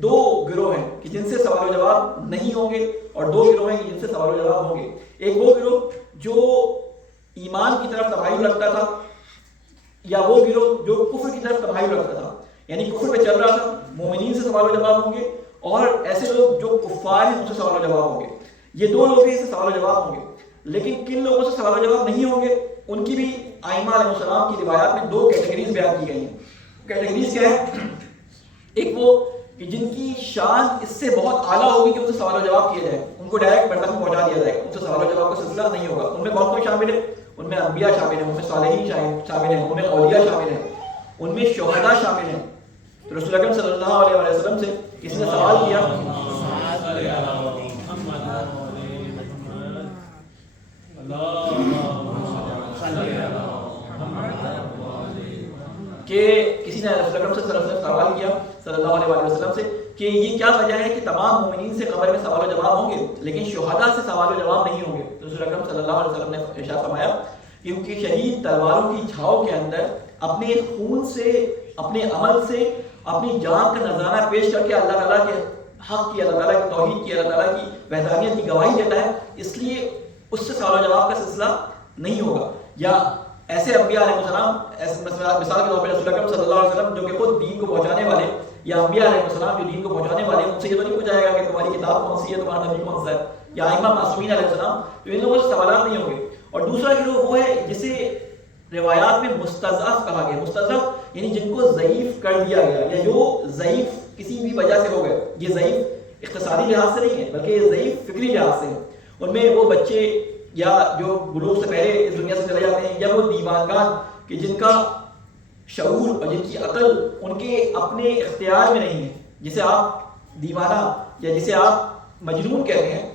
دو گروہ ہیں کہ جن سے سوال و جواب نہیں ہوں گے، اور دو گروہ ہیں کہ جن سے سوال و جواب ہوں گے. ایک وہ گروہ جو ایمان کی طرف تمایل رکھتا تھا، یا وہ گروہ جو کفر کی طرف تمایل رکھتا تھا، یعنی کفر پہ چل رہا تھا. مومنین سے سوال و جواب ہوں گے، اور ایسے لوگ جو کفار ہیں ان سے سوال و جواب ہوں گے. یہ دو لوگ ہیں جن سے سوال و جواب ہوں گے. لیکن کن لوگوں سے سوال و جواب نہیں ہوں گے، ان کی بھی ائمہ علیہ السلام کی روایات میں دو کیٹیگریز بیان کی گئی ہیں. کیٹیگریز کیا ہے؟ ایک وہ کہ جن کی شان اس سے بہت اعلیٰ ہوگی کہ ان سے سوال و جواب کیا جائے، ان کو ڈائریکٹ برزخ میں پہنچا دیا جائے گا، ان سے سوال و جواب کا سلسلہ نہیں ہوگا. ان میں کون کون شامل ہے؟ ان میں انبیاء شامل ہیں، ان میں صالحین شامل ہیں، ان میں اولیاء شامل ہیں، ان میں شہداء شامل ہیں. تو رسول اکرم صلی اللہ علیہ وسلم سے کسی نے سوال کیا کہ کسی نے رسول اکرم صلی اللہ علیہ وسلم سے سوال کیا صلی اللہ علیہ وسلم سے کہ یہ کیا وجہ ہے کہ تمام مومنین سے قبر میں سوال و جواب ہوں گے لیکن شہداء سے سوال و جواب نہیں ہوں گے؟ تو رسول اکرم صلی اللہ علیہ وسلم نے ارشاد فرمایا کیونکہ شہید تلواروں کی چھاؤں کے اندر اپنے خون سے، اپنے عمل سے، اپنی جان کا نذرانہ پیش کر کے اللہ تعالیٰ کے حق کی، اللہ تعالیٰ کی توحید کی، اللہ تعالیٰ کی وحدانیت کی گواہی دیتا ہے، اس لیے اس سے سوال و جواب کا سلسلہ نہیں ہوگا. یا ایسے انبیاء علیہ السلام، مثال کے طور پر رسول اکرم صلی اللہ علیہ وسلم جو کہ خود دین کو پہنچانے والے، یا انبیاء علیہ السلام جو دین کو پہنچانے والے، ان سے یہ تو نہیں پوچھا جائے گا کہ تمہاری کتاب کون سی ہے، تمہارا نبی کون سا ہے، یا ائمہ معصومین علیہ السلام، تو ان لوگوں سے سوالات نہیں ہوں گے. اور دوسرا گروہ وہ ہے جسے روایات میں مستضعف کہا گیا. مستضعف یعنی جن کو ضعیف کر دیا گیا، یا جو ضعیف کسی بھی وجہ سے ہو گئے. یہ ضعیف اقتصادی لحاظ سے نہیں ہے بلکہ یہ ضعیف فکری لحاظ سے ہے. ان میں وہ بچے یا جو بلوغ سے پہلے اس دنیا سے چلے جاتے ہیں، یا وہ دیوانگان کہ جن کا شعور اور جن کی عقل ان کے اپنے اختیار میں نہیں ہے، جسے آپ دیوانہ یا جسے آپ مجنون کہتے ہیں،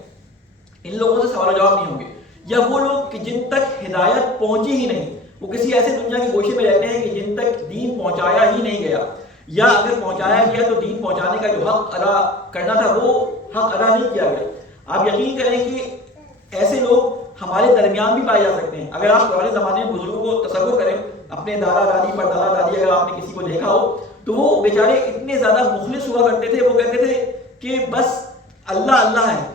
ان لوگوں سے سوال و جواب نہیں ہوں گے. یا وہ لوگ کہ جن تک ہدایت پہنچی ہی نہیں، وہ کسی ایسے دنیا کے گوشے میں رہتے ہیں کہ جن تک دین پہنچایا ہی نہیں گیا، یا اگر پہنچایا گیا تو دین پہنچانے کا جو حق ادا کرنا تھا وہ حق ادا نہیں کیا گیا. آپ یقین کریں کہ ایسے لوگ ہمارے درمیان بھی پائے جا سکتے ہیں. اگر آپ پرانے زمانے میں بزرگوں کو تصور کریں، اپنے دادا دادی پردادا دادی اگر آپ نے کسی کو دیکھا ہو تو وہ بیچارے اتنے زیادہ مخلص ہوا کرتے تھے، وہ کہتے تھے کہ بس اللہ اللہ ہے.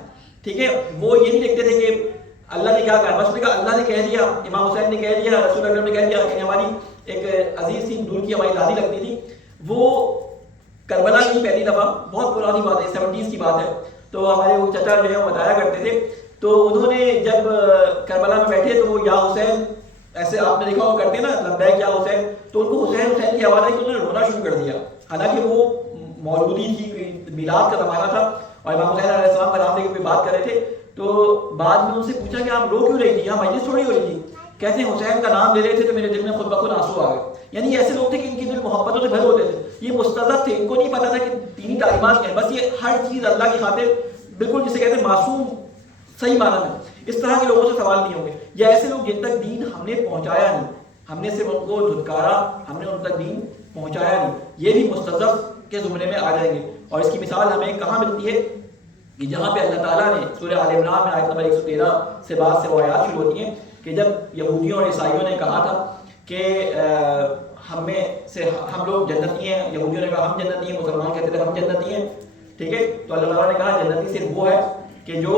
ٹھیک ہے، وہ یہ نہیں دیکھتے تھے کہ اللہ نے کیا کہا، بس نے کہا اللہ نے کہہ دیا، امام حسین نے کہہ دیا، رسول اکرم نے کہہ دیا. کہ ہماری ایک عزیز تھی دور کی ہماری دادی لگتی تھی، وہ کربلا کی پہلی دفعہ، بہت پرانی بات ہے 70s کی بات ہے، تو ہمارے وہ چچا جو ہے وہ بتایا کرتے تھے، تو انہوں نے جب کربلا میں بیٹھے تو وہ یا حسین ایسے آپ نے دیکھا وہ کرتے ہیں نا لبیک یا حسین، تو ان کو حسین حسین کی آواز آئی تو انہوں نے رونا شروع کر دیا. حالانکہ وہ مولودی تھی، میلاد کا زمانہ تھا اور امام حسین علیہ السلام کا نام لے کے کوئی بات کر رہے تھے. تو بعد میں ان سے پوچھا کہ آپ رو کیوں رہی تھی، یہاں مجلس تھوڑی ہو رہی تھی. کہتے ہیں حسین کا نام لے رہے تھے تو میرے دل میں خود بخود آنسو آ گئے. یعنی ایسے لوگ تھے کہ ان کے دل محبتوں سے بھرے ہوتے تھے، یہ مستضعف تھے، ان کو نہیں پتا تھا کہ دینی تعلیمات کیا ہے، بس یہ ہر چیز اللہ کی خاطر بالکل جسے کہتے ہیں معصوم صحیح معنی میں. اس طرح کے لوگوں سے سوال نہیں ہوں گے، یا ایسے لوگ جن تک دین ہم نے پہنچایا نہیں، ہم نے صرف ان کو دھتکارا، ہم نے ان تک دین پہنچایا نہیں، یہ بھی مستضعف کے زمرے میں آ جائیں گے. اور اس کی مثال ہمیں کہاں ملتی ہے کہ جہاں پہ اللہ تعالیٰ نے سورہ آل عمران میں آیت نمبر 113 سے بعد سے وہ آیات شروع ہوتی ہیں کہ جب یہودیوں اور عیسائیوں نے کہا تھا کہ ہم میں سے ہم لوگ جنتی ہیں، یہودیوں نے کہا ہم جنتی ہیں، مسلمان کہتے تھے ہم جنتی ہیں. ٹھیک ہے، تو اللہ تعالیٰ نے کہا جنتی صرف وہ ہے کہ جو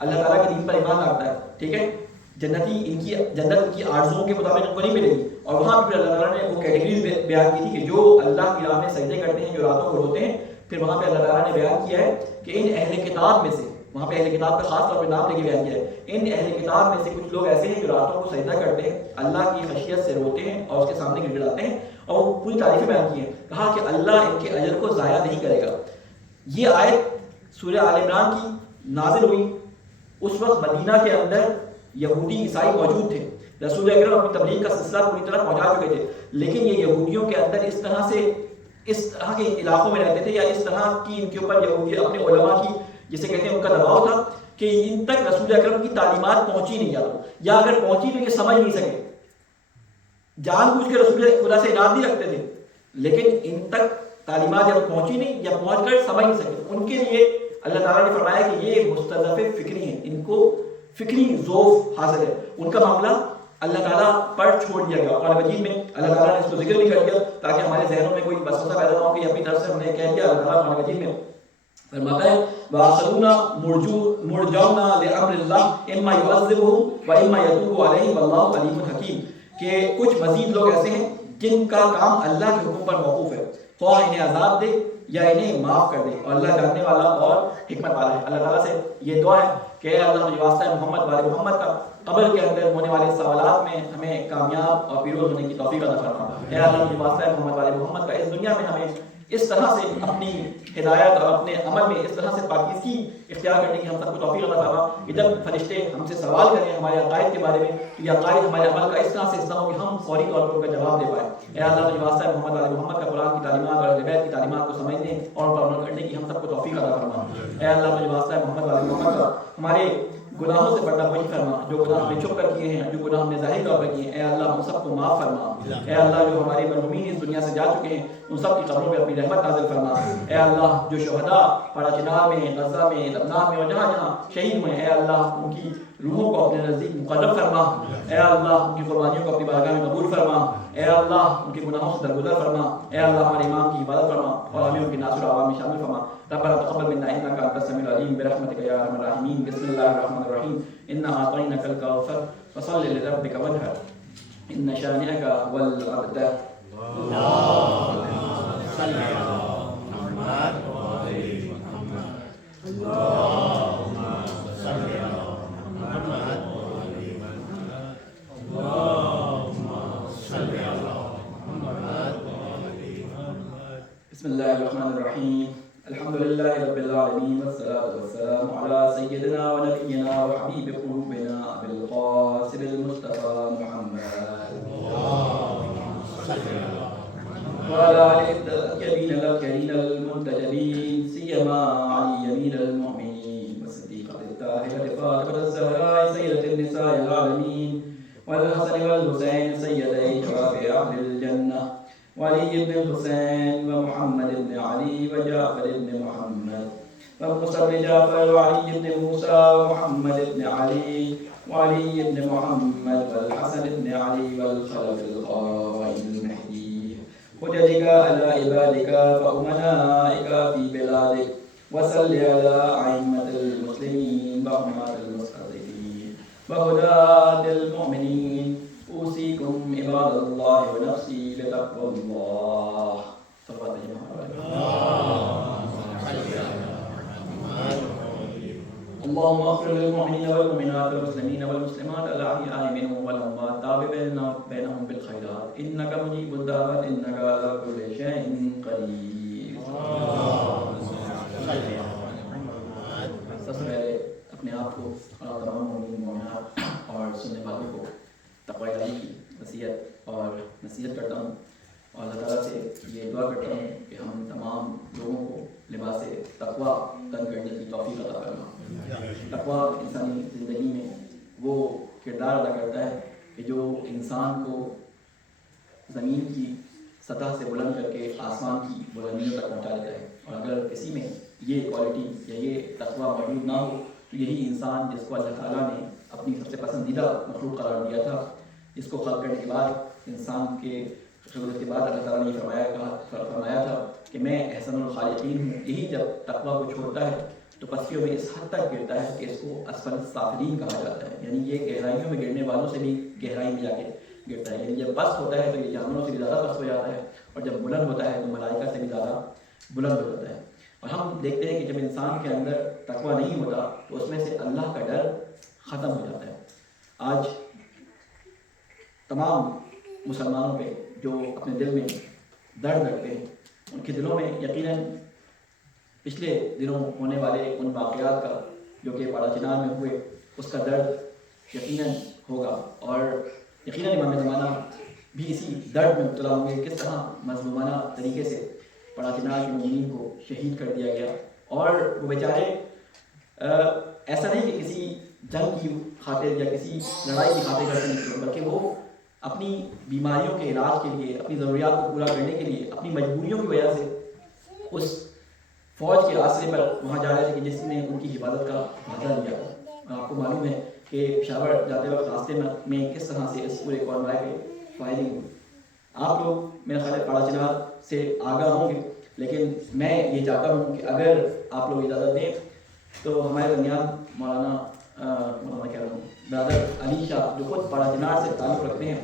اللہ تعالیٰ کے دین پر ایمان رکھتا ہے. ٹھیک ہے، جنتی ان کی جنت ان کی آرزوؤں کے مطابق ان کو نہیں ملے گی. اور وہاں پہ اللہ تعالیٰ نے وہ کیٹیگریز بیان کی تھی کہ جو اللہ کی راہ میں سجدے کرتے ہیں، جو راتوں کو روتے ہیں. پھر وہاں پہ اللہ تعالیٰ نے بیان کیا ہے کہ ان اہل کتاب میں سے، وہاں پہ اہل کتاب کا خاص طور پہ نام لے کے بیان کیا ہے، ان اہل کتاب میں سے کچھ لوگ ایسے ہیں جو راتوں کو سجدہ کرتے ہیں، اللہ کی خشیت سے روتے ہیں اور اس کے سامنے گر گڑاتے ہیں، اور وہ پوری تعریفیں بیان کی ہیں. کہا کہ اللہ ان کے اجر کو ضائع نہیں کرے گا. یہ آیت سورہ آل عمران کی نازل ہوئی اس وقت مدینہ کے اندر یہودی عیسائی موجود تھے. رسول اکرم اپنی تبلیغ کا سلسلہ پوری طرح پہنچا چکے تھے، لیکن یہ یہودیوں کے اندر اس طرح کے علاقوں میں رہتے تھے، یا اس طرح کی ان کے اوپر یہودی اپنے علماء کی جسے کہتے ہیں ان کا دباؤ تھا کہ ان تک رسول اکرم کی تعلیمات پہنچی نہیں، یا اگر پہنچی تو یہ سمجھ نہیں سکے. جان بوجھ کے رسول خدا سے اناد نہیں رکھتے تھے، لیکن ان تک تعلیمات جب پہنچی نہیں یا پہنچ کر سمجھ نہیں سکے. ان کے لیے اللہ تعالیٰ نے فرمایا کہ یہ مستضعف فکری ہیں، ان کو فکری ذوف حاصل ہے. ان کا معاملہ اللہ تعالیٰ پر چھوڑ دیا گیا. قرآن مجید میں اللہ تعالیٰ نے اس کو ذکر بھی کر دیا تاکہ ہمارے ذہنوں میں کوئی وسوسہ پیدا نہ ہو کہ اپنی طرف سے ہم نے کہہ دیا. اللہ تعالیٰ قرآن مجید میں فرماتا ہے وَآخَرُونَ مُرْجَوْنَ لِأَمْرِ اللَّهِ إِمَّا يُعَذِّبُهُمْ وَإِمَّا يَتُوبُ عَلَيْهِمْ وَاللَّهُ عَلِيمٌ حَكِيمٌ. کہ کچھ مزید لوگ ایسے ہیں جن کا کام اللہ کے حکم پر موقوف ہے، خواہ انہیں عذاب دے یا انہیں معاف کر دے، اور اللہ جاننے والا اور حکمت والا ہے. اللہ تعالیٰ سے یہ دعا ہے کہ اے اللہ مجھے واسطہ محمد والے محمد کا قبر کے اندر ہونے والے سوالات میں ہمیں کامیاب اور پیروز ہونے کی توفیق عطا فرما. اے اللہ مجھے واسطہ محمد والے محمد کا اس دنیا میں ہمیں اس طرح سے اپنی ہدایت اور اپنے عمل میں اس طرح سے پاکیزگی اختیار کرنے کی ہم سب کو توفیق عطا فرما کہ جب فرشتے ہم سے سوال کریں ہمارے عقائد کے بارے میں تو یہ عقائد ہمارے عمل کا اس طرح سے ہو کہ ہم فوری طور پر ان کا جواب دے پائیں. اے اللہ مجھے واسطہ محمد والے محمد کا قرآن کی تعلیمات اور اہل بیت کی تعلیمات کو سمجھنے اور ان پر عمل کرنے کی ہم سب کو توفیق عطا فرما. اے اللہ مجھے واسطہ محمد والے محمد کا ہمارے گناہوں سے پردہ پوشی فرما، جو گناہ ہم نے چھپ کر کیے ہیں، جو گناہ ہم نے ظاہر طور پر کیے ہیں، اے اللہ ہم سب کو معاف فرما. اے اللہ جو ہمارے مرحومین اس دنیا سے جا چکے ہیں ان سب کی قبروں پہ اپنی رحمت نازل فرما. اے اللہ جو شہداء پڑا چنار میں، غزہ میں، لبنان میں اور جہاں جہاں شہید ہوئے، اے اللہ ان کی روحوں کو اپنے نزدیک مقرب فرما. اے اللہ ان کی قربانیوں کو اپنی بارگاہ میں قبول فرما. اے اللہ ان کے گناہوں سے درگزر فرما. اے اللہ ہمارے امام کی حفاظت فرما اور ہمیں ان کے ناصر عوام میں شامل فرما. ربنا تقبل منا انك انت السميع العليم برحمتك يا ارحم الراحمين. بسم الله الرحمن الرحيم. انا اعطيناك الكوثر فصل لربك وانحر ان شانئك هو الابتر. اللهم صل على محمد وآل محمد. اللهم صل على محمد وآل محمد. اللهم صل على محمد وآل محمد. بسم الله الرحمن الرحيم. الحمد لله رب العالمين والصلاة والسلام على سيدنا ونبينا وحبيب قلوبنا أبي القاسم المصطفى محمد. اللهم صل على محمد وعلى آله الطيبين الأطهرين المنتجبين سيما علي أمير المؤمنين والصديقة الطاهرة فاطمة الزهراء سيدة النساء العالمين والحسن والحسين سيدي شباب أهل الجنة وعلي بن الحسين ومحمد بن علي وجعفر بن محمد وموسى بن جعفر وعلي بن موسى ومحمد بن علي وعلي بن محمد والحسن بن علي والخلف القائد المهدي حججك على عبادك وأمنائك في بلادك وصل على أئمة المسلمين وأمة المستضعفين وهداة المؤمنين أوصيكم عباد الله ونفسي بتقوى الله. صلوات اللهم اغفر للمؤمنين والمؤمنات والمسلمين والمسلمات الأحياء منهم والأموات تاب بينهم بالخيرات إنك مجيب الدعوات إنك على كل شيء قدير. سب سے پہلے اپنے آپ کو اور تمام مومنین مومنات اور سننے والوں کو تقوی الہی کی وصیت اور نصیحت کرتا ہوں اور اللہ تعالیٰ سے یہ دعا کرتا ہوں کہ ہم تمام لوگوں کو لباس تقوی تن کرنے کی توفیق عطا فرما. تقوی انسانی زندگی میں وہ کردار ادا کرتا ہے کہ جو انسان کو زمین کی سطح سے بلند کر کے آسمان کی بلندیوں تک پہنچا دیتا ہے. اور اگر کسی میں یہ کوالٹی یا یہ تقوی موجود نہ ہو تو یہی انسان جس کو اللہ تعالیٰ نے اپنی سب سے پسندیدہ مخلوق قرار دیا تھا، جس کو خلق کرنے کے بعد انسان کے خلقت کے بعد اللہ تعالیٰ نے فرمایا تھا کہ میں احسن الخالقین ہوں، یہی جب تقوی کو چھوڑتا ہے تو پستیوں میں اس حد تک گرتا ہے کہ اس کو اسفل السافلین کہا جاتا ہے، یعنی یہ گہرائیوں میں گرنے والوں سے بھی گہرائی میں جا کے گرتا ہے. یعنی جب پست ہوتا ہے تو یہ جانوروں سے بھی زیادہ پست ہو جاتا ہے، اور جب بلند ہوتا ہے تو ملائکہ سے بھی زیادہ بلند ہو جاتا ہے. اور ہم دیکھتے ہیں کہ جب انسان کے اندر تقوی نہیں ہوتا تو اس میں سے اللہ کا ڈر ختم ہو جاتا ہے. آج تمام مسلمانوں پہ جو اپنے دل میں درد رکھتے ہیں ان کے دلوں میں یقیناً پچھلے دنوں ہونے والے ان واقعات کا جو کہ پاڑا چنار میں ہوئے اس کا درد یقیناً ہوگا، اور یقیناً امام زمانہ بھی اسی درد میں مبتلا ہوں گے کس طرح مظلومانہ طریقے سے پاڑا چنار کے مومنین کو شہید کر دیا گیا. اور وہ بیچارے ایسا نہیں کہ کسی جنگ کی خاطر یا کسی لڑائی کی خاطر کرتے نہیں، بلکہ وہ اپنی بیماریوں کے علاج کے لیے، اپنی ضروریات کو پورا کرنے کے لیے، اپنی مجبوریوں کی وجہ سے اس فوج کے آسرے پر وہاں جا رہے تھے کہ جس نے ان کی حفاظت کا وعدہ لیا تھا. آپ کو معلوم ہے کہ پشاور جاتے وقت راستے میں کس طرح سے اس پورے کارنوائے پہ فائرنگ ہوئی. آپ لوگ میرا خیال ہے پاڑا چنار سے آگاہ ہوں گے، لیکن میں یہ چاہتا ہوں کہ اگر آپ لوگ اجازت دیں تو ہمارے درمیان مولانا کہہ رہا ہوں برادر علی شاہ جو خود پاڑا چنار سے تعلق رکھتے ہیں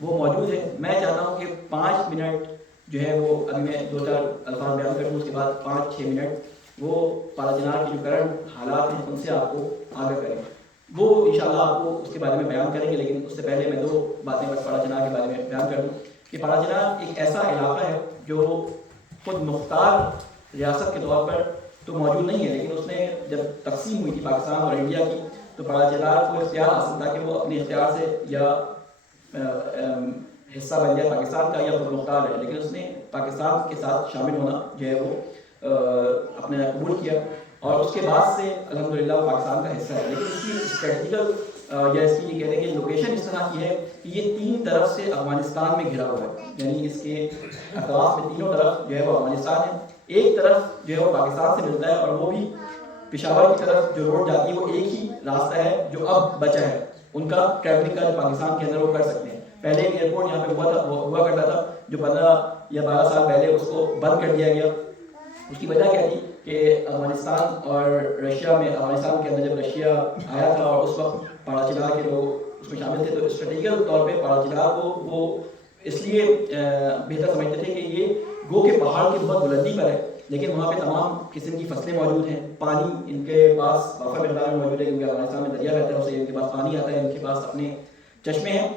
وہ موجود ہے. میں چاہتا ہوں کہ 5 منٹ جو ہے وہ ابھی میں 2-4 الفاظ بیان کروں، اس کے بعد 5-6 منٹ وہ پاڑا چنار کی جو کرنٹ حالات ہیں ان سے آپ کو آگاہ کریں. وہ انشاءاللہ آپ کو اس کے بارے میں بیان کریں گے، لیکن اس سے پہلے میں 2 باتیں بس پاڑا چنار کے بارے میں بیان کر دوں کہ پاڑا چنار ایک ایسا علاقہ ہے جو خود مختار ریاست کے طور پر تو موجود نہیں ہے، لیکن اس نے جب تقسیم ہوئی تھی پاکستان اور انڈیا کی تو پاڑا چنار کو اختیار حاصل تھا کہ وہ اپنے اختیار سے یا حصہ بن گیا پاکستان کا یا خود مختار ہے، لیکن اس نے پاکستان کے ساتھ شامل ہونا جو ہے وہ اپنے قبول کیا اور اس کے بعد سے الحمدللہ وہ پاکستان کا حصہ ہے. لیکن اس کی اسٹریٹجیکل یا اس کی یہ کہتے ہیں کہ لوکیشن اس طرح کی ہے کہ یہ 3 طرف سے افغانستان میں گھرا ہوا ہے، یعنی اس کے اطراف میں تینوں طرف جو ہے وہ افغانستان ہے. ایک طرف جو ہے وہ پاکستان سے ملتا ہے اور وہ بھی پشاور کی طرف جو روڈ جاتی ہے وہ ایک ہی راستہ ہے جو اب بچا ہے ان کا ٹریولنگ کا جو پاکستان کے اندر وہ کر سکتے ہیں. پہلے ایک ایئرپورٹ یہاں پہ ہوا کرتا تھا جو 15 یا 12 سال پہلے اس کو بند کر دیا گیا. اس کی وجہ کیا تھی کہ افغانستان اور رشیا میں، افغانستان کے اندر جب رشیا آیا تھا اور اس وقت پاڑا چنار کے لوگ اس میں شامل تھے تو اسٹریٹجیکل طور پہ پاڑا چنار کو وہ اس لیے بہتر سمجھتے تھے کہ یہ گو کے پہاڑ کی بہت بلندی پر ہے، لیکن وہاں پہ تمام قسم کی فصلیں موجود ہیں، پانی ان کے پاس وافر مقدار میں موجود ہے کیونکہ افغانستان میں دریا رہتا ہے، اسے ان کے پاس پانی آتا ہے، ان کے پاس اپنے چشمے ہیں.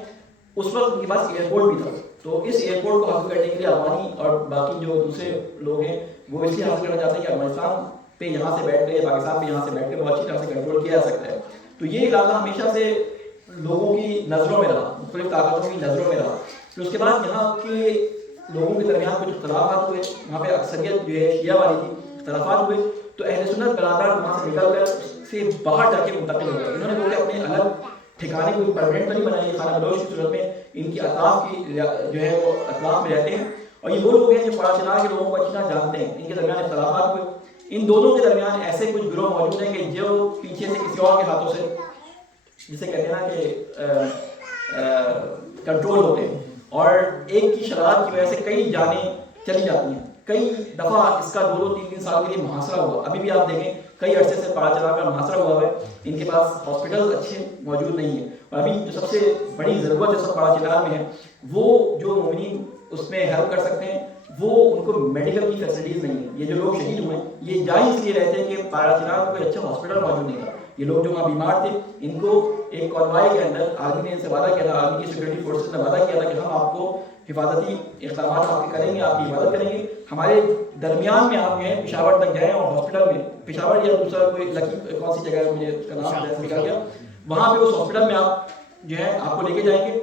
اس وقت ان کے پاس ایئرپورٹ بھی تھا، تو اس ایئرپورٹ کو حاصل کرنے کے لیے افغانی اور باقی جو دوسرے لوگ ہیں وہ اس لیے حاصل کرنا چاہتے ہیں کہ افغانستان پہ یہاں سے بیٹھ کر یا پاکستان پہ یہاں سے بیٹھ کر بہت اچھی طرح سے کنٹرول کیا جا سکتا ہے. تو یہ علاقہ ہمیشہ سے لوگوں کی نظروں میں رہا، مختلف طاقتوں کی نظروں میں رہا. پھر اس کے بعد یہاں کے لوگوں کے درمیان کچھ اختلافات ہوئے، وہاں پہ اکثریت جو ہے شیعہ والی تھی، اختلافات ہوئے تو اہل سنت برادر وہاں سے نکل کر سے باہر جا کے منتقل ہو گئے. انہوں نے بولے اپنے الگ ٹھکانے کو پرماننٹ نہیں بنائی، خانہ بلوچ کی صورت میں ان کی اطراف کی جو ہے وہ اطراف میں رہتے ہیں. اور یہ وہ لوگ ہیں جو پاڑا چنار کے لوگوں کو اچھی طرح جانتے ہیں. ان کے درمیان اختلافات ہوئے، ان دونوں کے درمیان ایسے کچھ گروہ موجود ہیں کہ جو پیچھے سے کسی اور کے ہاتھوں سے جسے کہتے ہیں نا کہ کنٹرول ہوتے ہیں، اور ایک کی شرارت کی وجہ سے کئی جانیں چلی جاتی ہیں. کئی دفعہ اس کا 2-3 سال کے لیے محاصرہ ہوا. ابھی بھی آپ دیکھیں کئی عرصے سے پارا چلا کر محاصرہ ہوا ہے. ان کے پاس ہاسپٹل اچھے موجود نہیں ہیں. اور ابھی جو سب سے بڑی ضرورت ہے سب پارا چلا میں ہے، وہ جو مومنین اس میں ہیلپ کر سکتے ہیں وہ ان کو میڈیکل کی فیسلٹیز نہیں ہیں. یہ جو لوگ شہید ہوئے یہ جا اس لیے رہتے ہیں کہ پارا چلا میں کوئی اچھا ہاسپٹل موجود نہیں تھا. یہ لوگ جو وہاں بیمار تھے ان کو ایک کانوائے کے اندر آرمی نے ان سے وعدہ کیا تھا، آرمی کی سیکورٹی فورسز نے وعدہ کیا تھا کہ ہم آپ کو حفاظتی اقدامات آپ کے کریں گے، آپ کی حفاظت کریں گے. ہمارے درمیان میں آپ گئے پشاور تک گئے اور ہاسپٹل میں پشاور یا دوسرا کوئی لکی کون سی جگہ ہے مجھے اس کا نام نکل گیا، وہاں پہ اس ہاسپٹل میں آپ جو ہے آپ کو لے کے جائیں گے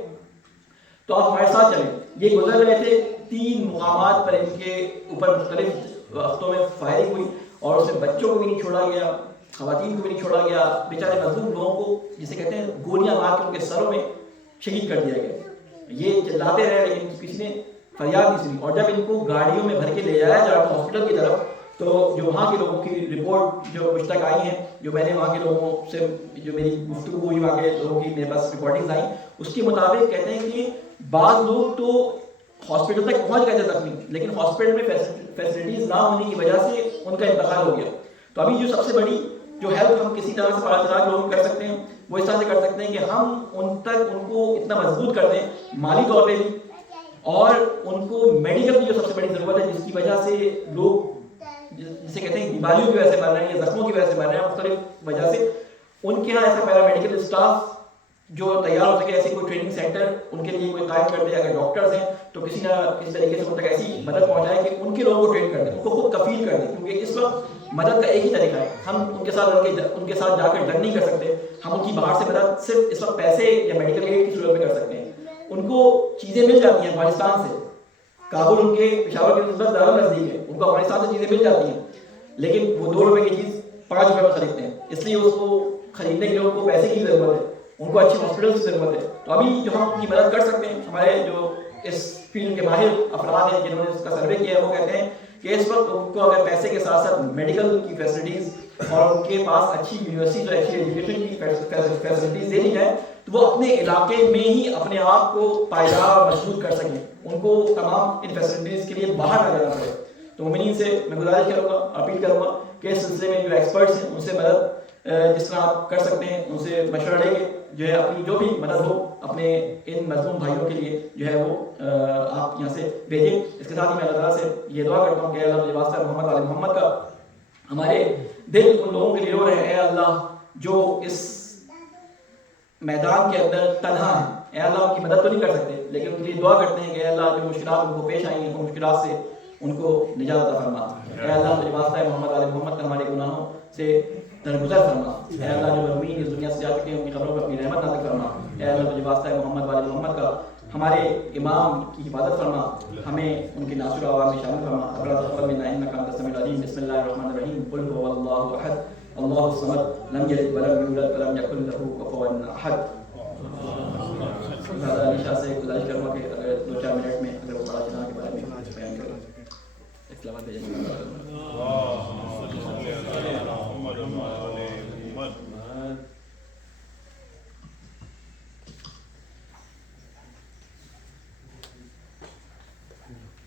تو آپ ہمارے ساتھ چلیں. یہ گزر رہے تھے 3 مقامات پر ان کے اوپر مختلف وقتوں میں فائرنگ ہوئی اور اس میں بچوں کو بھی نہیں چھوڑا گیا، خواتین کو بھی نہیں چھوڑا گیا. بیچارے مظلوم لوگوں کو جسے کہتے ہیں گولیاں مار کے ان کے سروں میں شہید کر دیا گیا. یہ چلاتے رہے لیکن کسی نے فریاد نہیں سنی. اور جب ان کو گاڑیوں میں بھر کے لے جایا جا رہا تھا ہاسپٹل کی طرف تو جو وہاں کے لوگوں کی رپورٹ جو مجھ تک آئی ہیں، جو میں نے وہاں کے لوگوں سے جو میری گفتگو ہوئی وہاں کے لوگوں کی میرے پاس رپورٹنگز آئیں، اس کے مطابق کہتے ہیں کہ بعض لوگ تو ہاسپٹل تک پہنچ گئے تھے زخمی لیکن ہاسپٹل میں فیسلٹیز نہ ہونے کی وجہ سے ان کا انتقال ہو گیا. تو ابھی جو سب سے بڑی جو ہیلپ ہم کسی طرح سے پارا چلا کے لوگوں کر سکتے ہیں وہ اس طرح سے کر سکتے ہیں کہ ہم ان تک ان کو اتنا مضبوط کر دیں مالی طور پہ بھی، اور ان کو میڈیکل کی جو سب سے بڑی ضرورت ہے جس کی وجہ سے لوگ جسے کہتے ہیں بیماریوں کی وجہ سے مر رہے ہیں یا زخموں کی وجہ سے مر رہے ہیں مختلف وجہ سے، ان کے یہاں ایسا پیرا میڈیکل اسٹاف جو تیار ہو سکے، ایسے کوئی ٹریننگ سینٹر ان کے لیے کوئی قائم کر دے. اگر ڈاکٹرز ہیں تو کسی نہ کسی طریقے سے ان تک ایسی مدد پہنچائے کہ ان کے لوگوں کو ٹرین کر دیں، ان کو خود کفیل کر دیں. کیونکہ اس وقت مدد کا ایک ہی طریقہ ہے، ہم ان کے ساتھ جا کر ڈر نہیں کر سکتے. ہم ان کی باہر سے مدد صرف اس وقت پیسے یا میڈیکل ایڈ کی صورت میں کر سکتے ہیں. ان کو چیزیں مل جاتی ہیں افغانستان سے، کابل ان کے پشاور کی نسبت زیادہ نزدیک ہے، ان کو افغانستان سے چیزیں مل جاتی ہیں لیکن وہ 2 روپے کی چیز 5 روپے میں خریدتے ہیں. اس لیے اس کو خریدنے کے لیے ان کو پیسے کی ضرورت ہے، ان کو اچھی ہاسپٹل کی ضرورت ہے. تو ابھی جو ہم ان کی مدد کر سکتے ہیں، ہمارے جو اس فیلڈ کے ماہر افراد ہیں جنہوں نے اس کا سروے کیا ہے وہ کہتے ہیں کہ اس وقت ان کو اگر پیسے کے ساتھ ساتھ میڈیکل کی فیسلٹیز اور ان کے پاس اچھی یونیورسٹیز اور اچھی ایجوکیشن کی فیسلٹیز دے دی جائیں تو وہ اپنے علاقے میں ہی اپنے آپ کو پائیدار اور مضبوط کر سکیں، ان کو تمام ان فیسلٹیز کے لیے باہر نہ جانا پڑے. تو مومنین سے میں گزارش کروں گا، اپیل کروں گا کہ اس سلسلے میں جو ایکسپرٹس ہیں ان سے مدد جس طرح آپ کر سکتے ہیں ان سے مشورہ لے کے جو ہے اپنی جو بھی مدد ہو اپنے ان مظلوم بھائیوں کے لیے جو ہے وہ آپ یہاں سے بھیجیں. اس کے ساتھ ہی میں اللہ تعالیٰ سے یہ دعا کرتا ہوں کہ اللہ مجھے واسطہ محمد علیہ محمد کا ہمارے دل ان لوگوں کے لیے رو رہے ہیں، اے اللہ جو اس میدان کے اندر تنہا ہیں، اے اللہ ان کی مدد تو نہیں کر سکتے لیکن ان کے لیے دعا کرتے ہیں کہ اے اللہ جو مشکلات ان کو پیش آئی ہیں ان مشکلات سے ان کو نجات عطا فرما. اے اللہ مجھے واسطہ ہے محمد علیہ محمد کا ہمارے گناہوں سے درگزر فرما. اے اللہ جو مرحومین اس دنیا سے جا چکے ہیں ان کی قبروں پر اپنی رحمت نازل فرما. اے اللہ مجھے واسطہ ہے محمد علیہ محمد کا ہمارے امام کی حفاظت فرما، ہمیں ان کے ناصر و عوام میں شامل فرما. ربنا تقبل منا انك انت السميع العليم. بسم الله الرحمن الرحيم. قل هو الله احد الله الصمد لم يلد ولم يولد ولم يكن له كفوا احد. علی شاہ سے گزارش کروں گا کہ اگر 2-4 منٹ میں اگر وہ پڑھا چلانا کے بارے میں بیان کریں. اسلامات بھیجیں گے.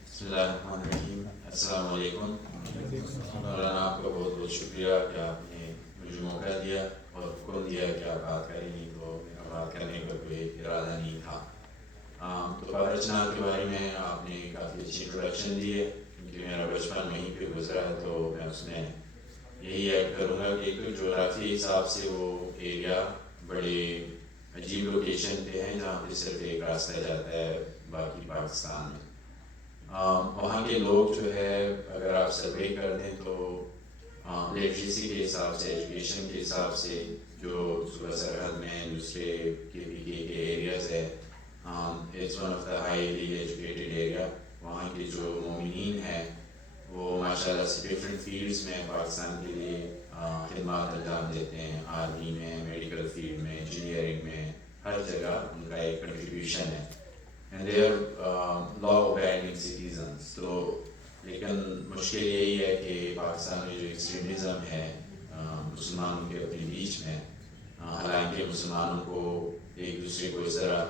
بسم اللہ الرحمن الرحیم. السلام علیکم. مولانا آپ کا بہت بہت شکریہ کہ آپ نے مجھے موقع دیا اور حکم دیا کہ آپ بات کریں گی، تو میرا بات کرنے کا کوئی ارادہ نہیں تھا. تو پارا چنار کے بارے میں آپ نے کافی اچھی انٹروڈکشن دی ہے کیونکہ میرا بچپن وہیں پہ گزرا ہے تو میں اس میں یہی ایڈ کروں گا کہ ایک جغرافی حساب سے وہ ایریا بڑے عجیب لوکیشن پہ ہیں جہاں پہ صرف ایک راستہ جاتا ہے باقی پاکستان میں. وہاں کے لوگ جو ہے اگر آپ سروے کر دیں تو لٹریسی کے حساب سے، ایجوکیشن کے حساب سے جو صوبہ سرحد میں دوسرے کے ایریاز ہے، it's one of the highly educated area. وہاں کے جو مومنین ہیں وہ ماشاء اللہ سے ڈفرینٹ فیلڈس میں پاکستان کے لیے خدمات انجام دیتے ہیں. آرمی میں، میڈیکل فیلڈ میں، انجینئرنگ میں، ہر جگہ ان کا ایک کنٹریبیوشن ہے. And they are law-abiding citizens. تو لیکن مشکل یہی ہے کہ پاکستان میں جو ایکسٹریمزم ہے مسلمانوں کے اپنے بیچ میں، حالانکہ مسلمانوں کو ایک دوسرے کو اس طرح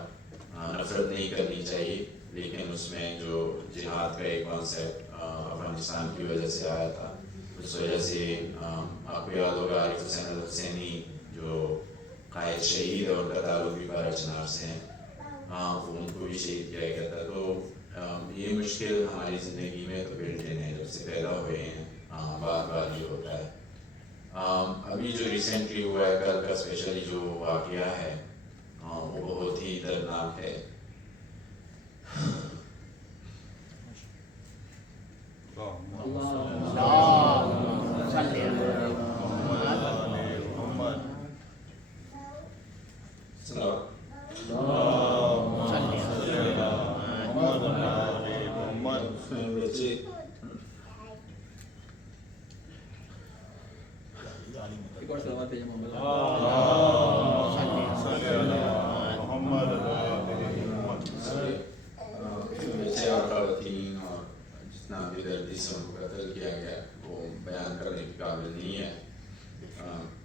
نفرت نہیں کرنی چاہیے، لیکن اس میں جو جہاد کا ایک کانسیپٹ افغانستان کی وجہ سے آیا تھا، اس وجہ سے آپ کو یاد ہوگا عارف حسین الحسینی جو قائد شہید ہے، ان کا تعلق بھی بارہ چنار سے ہیں، ان کو بھی شہید کیا گیا تھا۔ تو یہ مشکل ہماری زندگی میں تو بلٹ ان ہے، جب سے پیدا ہوئے ہیں بار بار یہ ہوتا ہے۔ ابھی جو ریسنٹلی ہوا ہے، کل کا اسپیشلی جو واقعہ ہے وہ بہت ہی دردناک ہے۔ بچے اور خواتین اور جتنا بھی دردی سے ان کو قتل کیا گیا وہ بیان کرنے کے قابل نہیں ہے۔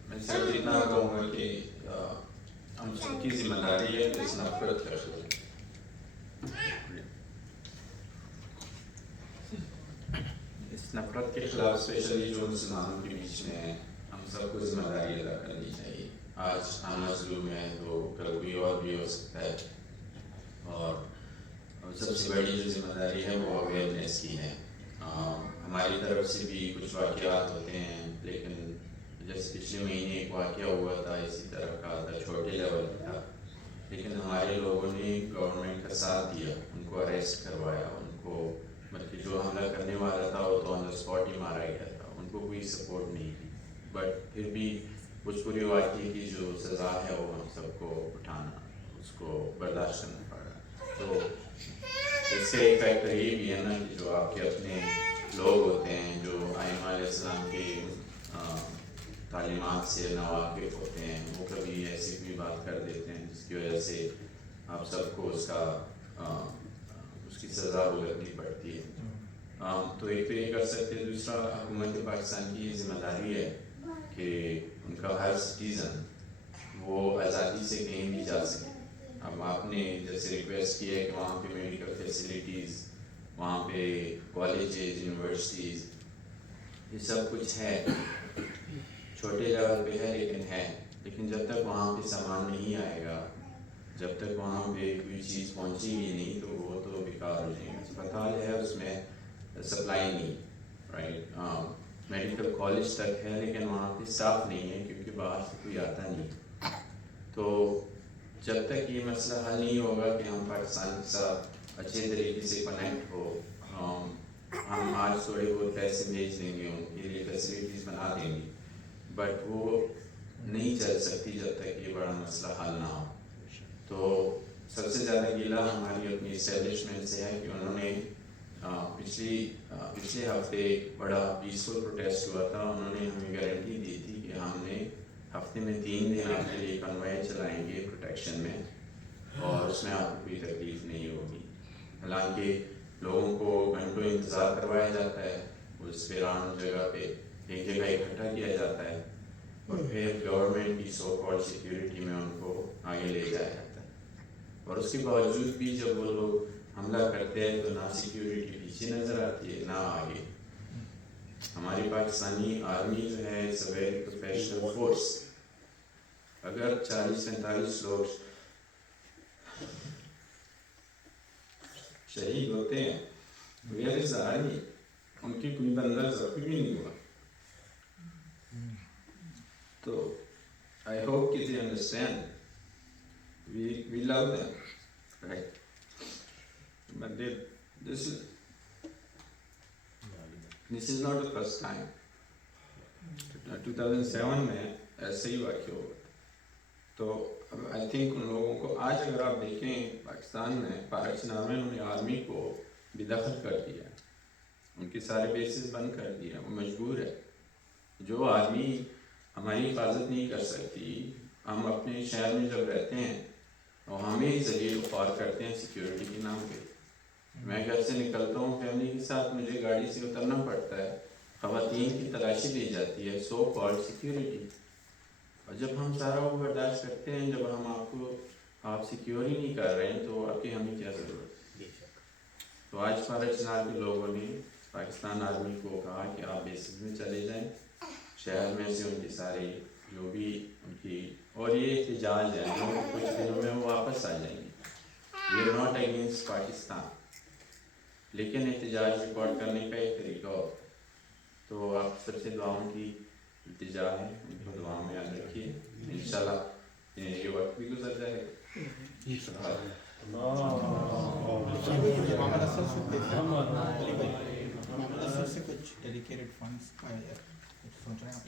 میں صرف اتنا کہوں گا کہ ہم سب کی ذمہ داری ہے کہ اس نفرت کے خلاف اسپیشلی جو مسلمانوں کے بیچ میں ہے، ہم سب کو ذمہ داری ادا کرنی چاہیے۔ آج ہم مظلوم ہیں تو کل کوئی اور بھی ہو سکتا ہے، اور سب سے بڑی جو ذمہ داری ہے وہ اویئرنیس کی ہے۔ ہماری طرف سے بھی کچھ واقعات ہوتے ہیں، لیکن جیسے پچھلے مہینے ایک واقعہ ہوا تھا اسی طرح کا تھا، چھوٹے لیول پہ تھا، لیکن ہمارے لوگوں نے گورنمنٹ کا ساتھ دیا، ان کو اریسٹ کروایا، ان کو بلکہ جو حملہ کرنے والا تھا وہ تو آن دا اسپاٹ ہی مارا گیا تھا، ان کو کوئی سپورٹ نہیں کی، بٹ پھر بھی اس پوری واقعے کی جو سزا ہے وہ ہم سب کو اٹھانا، اس کو برداشت کرنا پڑا۔ تو اس سے ایک فیکٹر یہ بھی ہے نا کہ جو آپ کے اپنے لوگ ہوتے ہیں، جو ائمہ علیہ السلام کے تعلیمات سے ناواقف ہوتے ہیں، وہ کبھی ایسی کوئی بات کر دیتے ہیں جس کی وجہ سے آپ سب کو اس کی سزا بھگتنی پڑتی ہے۔ تو ایک تو یہ کر سکتے، دوسرا حکومت پاکستان کی یہ ذمہ داری ہے کہ ان کا ہر سٹیزن وہ آزادی سے کہیں بھی جا سکے۔ اب آپ نے جیسے ریکویسٹ کی ہے کہ وہاں پہ میڈیکل فیسلٹیز، وہاں پہ کالجز، یونیورسٹیز، یہ سب کچھ ہے، چھوٹے لیول پہ ہے لیکن ہے، لیکن جب تک وہاں پہ سامان نہیں آئے گا، جب تک وہاں پہ کوئی چیز پہنچے گی نہیں تو وہ تو بیکار ہو جائیں گے۔ اسپتال ہے، اس میں سپلائی نہیں، رائٹ، میڈیکل کالج تک ہے لیکن وہاں پہ اسٹاف نہیں ہے کیونکہ باہر سے کوئی آتا نہیں۔ تو جب تک یہ مسئلہ حل نہیں ہوگا کہ ہم پاکستان کے ساتھ اچھے طریقے سے کنیکٹ ہو، ہم آج تھوڑے بہت پیسے بھیج دیں گے، ان کے لیے فیسلٹیز بنا دیں گے، بٹ وہ نہیں چل سکتی جب تک یہ بڑا مسئلہ حل نہ ہو۔ تو سب سے زیادہ گلہ ہماری اپنی اسٹیبلشمنٹ سے ہے کہ انہوں نے پچھلے ہفتے ایک بڑا پیسفل پروٹیسٹ ہوا تھا، انہوں نے ہمیں گارنٹی دی تھی کہ ہم نے ہفتے میں 3 دن آپ کے لیے کنوائے چلائیں گے پروٹیکشن میں، اور اس میں آپ کو کوئی تکلیف نہیں ہوگی۔ حالانکہ لوگوں کو گھنٹوں انتظار کروایا جاتا ہے، اس ویران جگہ پہ ایک جگہ اکٹھا کیا جاتا ہے، اور پھر گورنمنٹ کی سو کالڈ سیکیورٹی میں ان کو آگے لے جایا جاتا ہے، اور اس کے باوجود بھی جب وہ لوگ حملہ کرتے ہیں تو نہ سیکیورٹی پیچھے نظر آتی ہے نہ آگے۔ ہماری پاکستانی آرمی جو ہے it's a very professional force, اگر 40-45 لوگ شہید ہوتے ہیں، ویئر از آرمی، ان کی کوئی بندہ زخمی بھی نہیں ہوا۔ تو I hope that they understand. We love them, right? But this is not the first time. 2007 میں ایسے ہی واقع ہوا۔ تو اب آئی تھنک ان لوگوں کو آج اگر آپ دیکھیں پاکستان میں بارہ چنار میں انہوں نے آرمی کو بے دخل کر دیا، ان کے سارے بیسز بند کر دیا، وہ مجبور ہے۔ جو آرمی ہماری حفاظت نہیں کر سکتی، ہم اپنے شہر میں جب رہتے ہیں اور ہمیں ذلیل و خوار کرتے ہیں سیکیورٹی کے نام پہ، میں گھر سے نکلتا ہوں فیملی کے ساتھ، مجھے گاڑی سے اترنا پڑتا ہے، خواتین کی تلاشی دی جاتی ہے، سو کالڈ سیکیورٹی. اور جب ہم سارا وہ برداشت کرتے ہیں، جب ہم آپ سیکیور ہی نہیں کر رہے ہیں تو آپ کی ہمیں کیا ضرورت ہے؟ تو آج فارغ جناب کے لوگوں نے پاکستان آرمی کو کہا کہ آپ بیسز میں چلے جائیں، شہر میں سے ان کی ساری جو بھی ان کی، اور یہ احتجاج ہے جو کچھ دنوں میں وہ واپس آ جائیں گے. We are not against Pakistan, لیکن احتجاج ریکارڈ کرنے کا ایک طریقہ ہوتا ہے. تو آپ سب سے دعاؤں کی التجا ہے، ان کو دعاؤں میں یاد رکھیے، انشاءاللہ یہ وقت بھی گزر جائے گا. محمد محمد اسد سے کچھ ڈیڈیکیٹڈ فنڈس کا سوچ رہے ہیں آپ؟